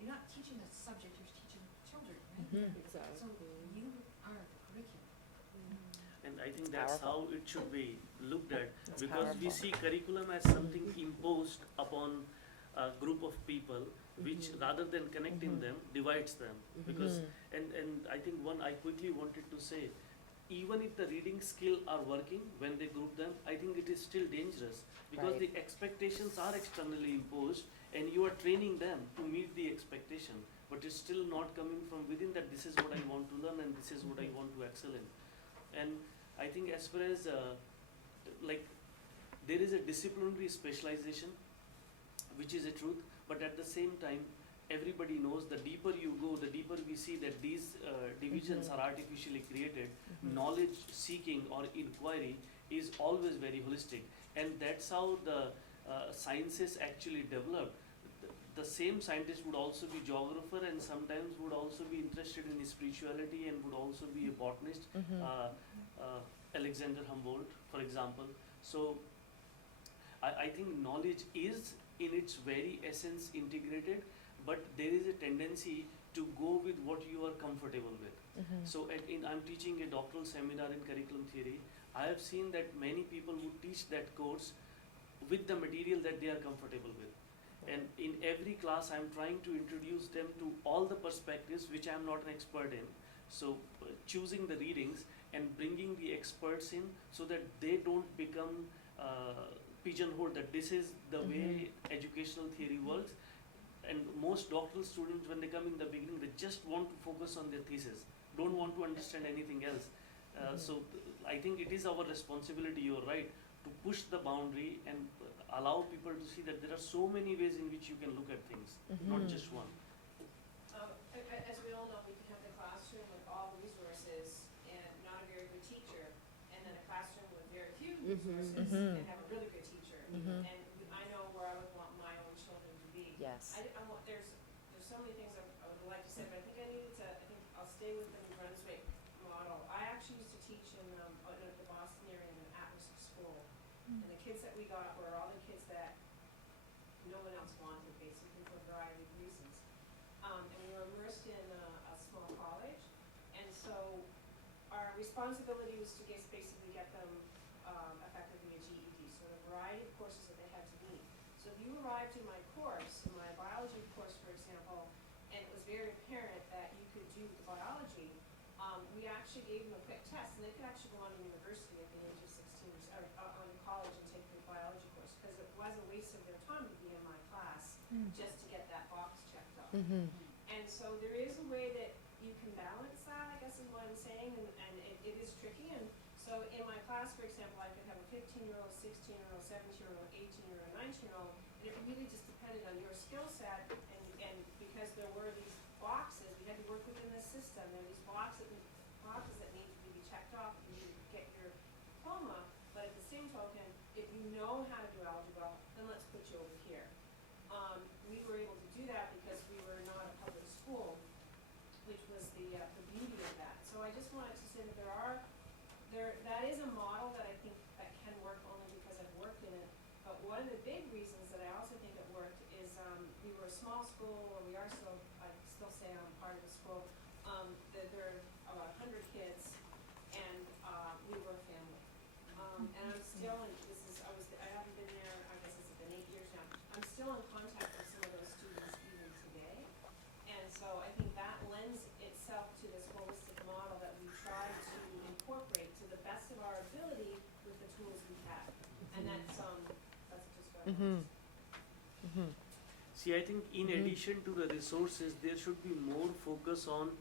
You're not teaching a subject, you're teaching children, right? Mm-hmm. So Exactly. you are the curriculum. And I think It's that's powerful. how it should be looked at, It's because we powerful. see curriculum as something imposed upon a group of people, which rather than connecting them, divides them. Because and I think one I quickly wanted to say, even if the reading skill are working when they group them, I think it is still dangerous, because Right. the expectations are externally imposed and you are training them to meet the expectation, but it's still not coming from within that this is what I want to learn and this is what I want to excel in. And I think as far as like there is a disciplinary specialization, which is a truth, but at the same time everybody knows the deeper you go, the deeper we see that these divisions are artificially created. Knowledge seeking or inquiry is always very holistic, and that's how the sciences actually developed. The same scientist would also be geographer and sometimes would also be interested in spirituality and would also be a botanist. Alexander Humboldt, for example. So I think knowledge is in its very essence integrated, but there is a tendency to go with what you are comfortable with. So I'm teaching a doctoral seminar in curriculum theory. I have seen that many people would teach that course with the material that they are comfortable with. And in every class I'm trying to introduce them to all the perspectives which I'm not an expert in. So choosing the readings and bringing the experts in so that they don't become pigeonholed that this is the way educational theory works. And most doctoral students, when they come in the beginning, they just want to focus on their thesis, don't want to understand anything else. So I think it is our responsibility, you're right, to push the boundary and allow people to see that there are so many ways in which you can look at things, not just one. As we all know, we can have the classroom with all the resources and not a very good teacher, and then a classroom with very few resources and have a really good teacher. And I know where I would want my own children to be. Yes. I want, there's so many things I would like to say, but I think I think I'll stay with the New Brunswick model. I actually used to teach in the Boston area in an at-risk school, and the kids that we got were all the kids that no one else wanted, basically, for a variety of reasons. And we were immersed in a small college, and so our responsibility was to basically get them effectively a GED, so a variety of courses that they had to meet. So if you arrived in my course, my biology course, for example, and it was very apparent that you could do the biology, we actually gave them a quick test, and they could actually go on to university at the age of 16, or on to college and take the biology course, because it was a waste of their time to be in my class just to get that box checked off. And so there is a way that you can balance that, I guess is what I'm saying, and it is tricky. And so in my class, for example, I could have a 15-year-old, 16-year-old, 17-year-old, 18-year-old, 19-year-old, and it really just depended on your skill set, and because there were these boxes, we had to work within this system, there are these boxes that need to be checked off, you need to get your diploma, but at the same token, if you know how to do algebra, then let's put you over here. We were able to do that because we were not a public school, which was the beauty of that. So I just wanted to say that that is a model that I think that can work only because I've worked in it. But one of the big reasons that I also think it worked is we were a small school, or we are still, I still say I'm part of the school. There are about 100 kids, and we were a family. And I'm still in, I haven't been there, I guess it's been 8 years now. I'm still in contact with some of those students even today. And so I think that lends itself to this holistic model that we try to incorporate to the best of our ability with the tools we have. And that's just what I want to say. See, I think in addition to the resources, there should be more focus on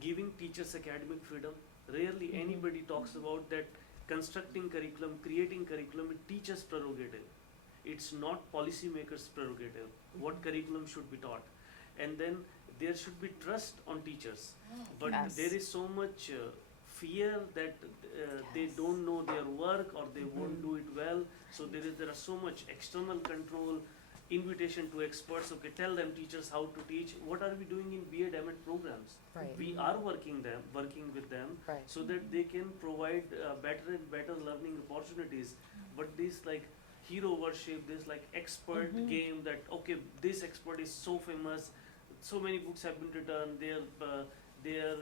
giving teachers academic freedom. Rarely anybody talks about that constructing curriculum, creating curriculum, it teachers' prerogative. It's not policymakers' prerogative, what curriculum should be taught. And then there should be trust on teachers. But Yes. there is so much fear that they don't know their work or they won't do it well. So there are so much external control, invitation to experts. Okay, tell them teachers how to teach. What are we doing in B.Ed M.Ed programs? Right. We are working with them, Right. so that they can provide better and better learning opportunities. But this like hero worship, this like expert game that okay, this expert is so famous, so many books have been written, their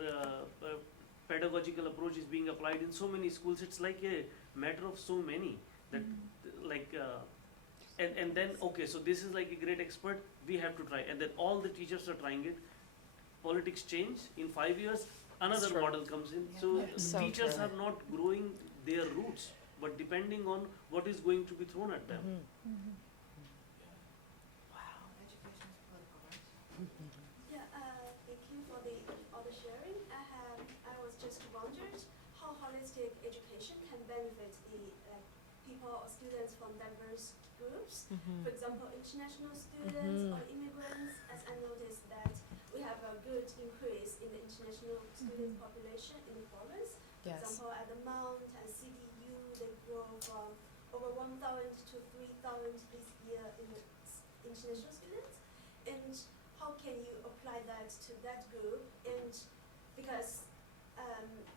pedagogical approach is being applied in so many schools. It's like a matter of so many that like and then okay, so this is like a great expert, we have to try, and then all the teachers are trying it. Politics change in 5 years, another True. model comes in. Yeah. So So teachers true. are not growing their roots, but depending on what is going to be thrown at them. Education is political, right? Yeah, thank you for all the sharing. I was just wondered how holistic education can benefit the people or students from diverse groups. For example, international students or immigrants, as I noticed that we have a good increase in the international student population in the province. For Yes. example, at the Mount and CDU, they grow from over 1,000 to 3,000 this year in the international students. And how can you apply that to that group? And because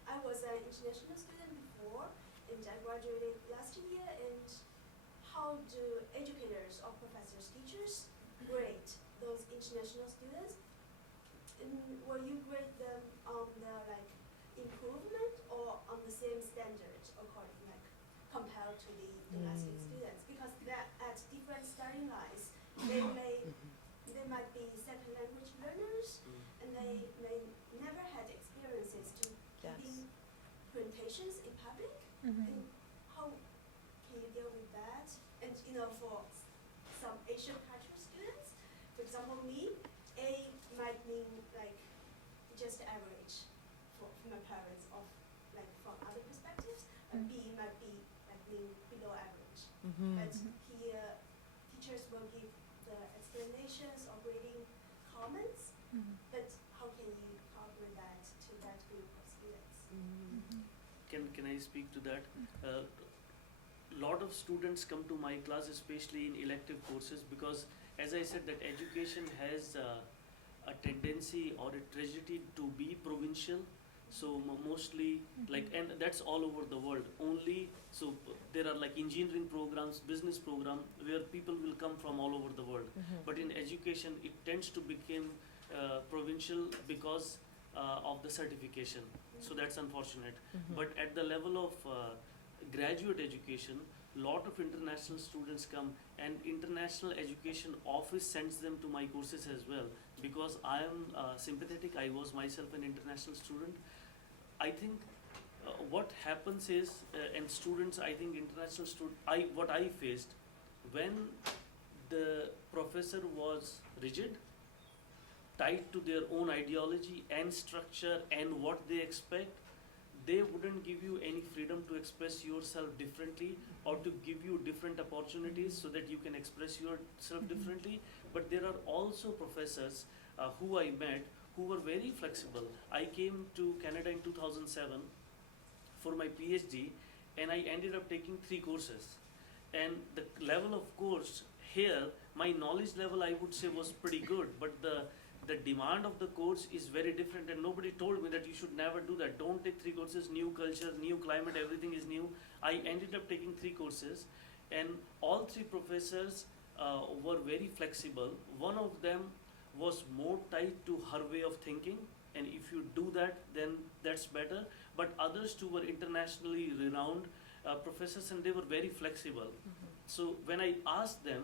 I was an international student before, and I graduated last year, and how do educators or professors, teachers grade those international students? And will you grade them on the like improvement or on the same standard according like compared to the domestic students? Because they're at different starting lines. They might be second language learners, and they may never had experiences to giving presentations in public. And how can you deal with that? And you know, for some Asian cultural students, for example, me, A might mean like just average from my parents, of like from other perspectives, and B might be like mean below average. But here, teachers will give the explanations or grading comments. But how can you cover that to that group of students? Can I speak to that? Lot of students come to my class, especially in elective courses, because as I said, that education has a tendency or a tragedy to be provincial. So mostly like, and that's all over the world. Only so there are like engineering programs, business program where people will come from all over the world. But in education, it tends to become provincial because of the certification. So that's unfortunate. But at the level of graduate education, lot of international students come, and international education office sends them to my courses as well, because I am sympathetic. I was myself an international student. I think what happens is, and students, I think international what I faced when the professor was rigid, tied to their own ideology and structure and what they expect, they wouldn't give you any freedom to express yourself differently or to give you different opportunities so that you can express yourself differently. But there are also professors who I met who were very flexible. I came to Canada in 2007 for my PhD, and I ended up taking 3 courses. And the level of course here, my knowledge level I would say was pretty good, but the demand of the course is very different, and nobody told me that you should never do that. Don't take 3 courses, new culture, new climate, everything is new. I ended up taking 3 courses, and all 3 professors were very flexible. One of them was more tied to her way of thinking, and if you do that, then that's better. But others too were internationally renowned professors, and they were very flexible. So when I asked them,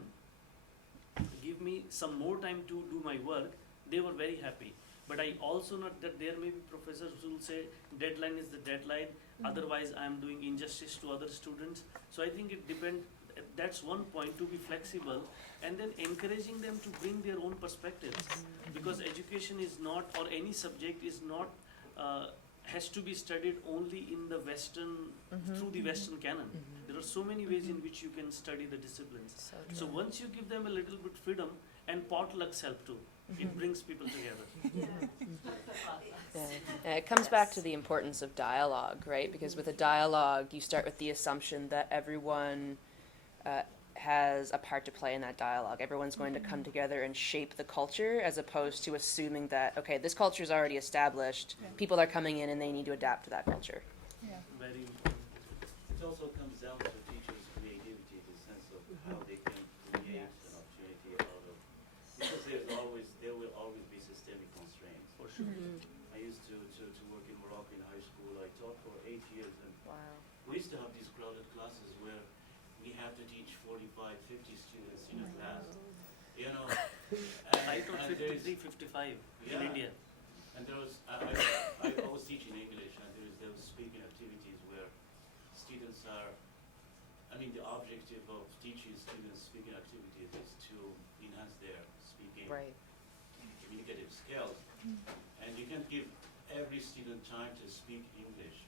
give me some more time to do my work, they were very happy. But I also know that there may be professors who will say deadline is the deadline, otherwise I am doing injustice to other students. So I think it depends. That's one point, to be flexible, and then encouraging them to bring their own perspectives, because education is not, or any subject is not, has to be studied only in the Western, through the Western canon. There are so many ways in which you can study the disciplines. So once you give them a little bit freedom, and potlucks help too. It brings people together. Yeah, it comes back to the importance of dialogue, right? Because with a dialogue, you start with the assumption that everyone has a part to play in that dialogue. Everyone's going to come together and shape the culture as opposed to assuming that, okay, this culture is already established, Yeah. people are coming in and they need to adapt to that culture. Yeah. Very important. It also comes down to teachers' creativity, the sense of how they can create an opportunity out of, because there will always be systemic constraints. For sure. I used to work in Morocco in high school. I taught for 8 years, and Wow. we used to have these crowded classes where we had to teach 45, 50 students in a class. You know, I taught and there's- 53, 55 in Yeah. India. And there was, I was teaching English, and there was speaking activities where students are, I mean, the objective of teaching students speaking activities is to enhance their speaking Right. communicative skills. And you can't give every student time to speak English,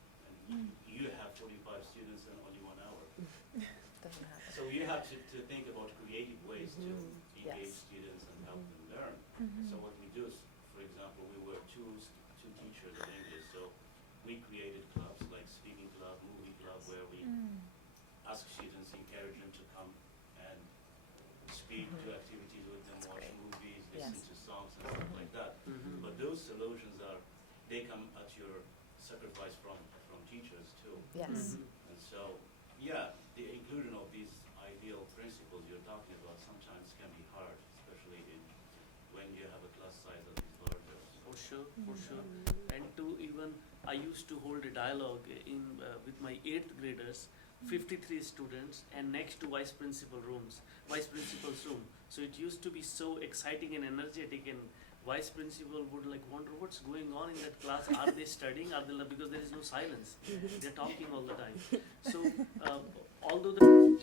and you have 45 students and only 1 hour. Doesn't happen. So you have to think about creative ways to engage Yes. students and help them learn. So what we do is, for example, we were two teachers in English, so we created clubs like speaking club, movie club, where we ask students, encourage them to come and speak, do activities with them, That's watch great. movies, listen Yes. to songs and stuff like that. But those solutions they come at your sacrifice from teachers too. Yes. And so, yeah, the inclusion of these ideal principles you're talking about sometimes can be hard, especially when you have a class size that is larger. For sure, for sure. And I used to hold a dialogue with my 8th graders, 53 students, and next to vice principal's room. So it used to be so exciting and energetic, and vice principal would like wonder what's going on in that class. Are they studying? Because there is no silence. They're talking all the time. So although the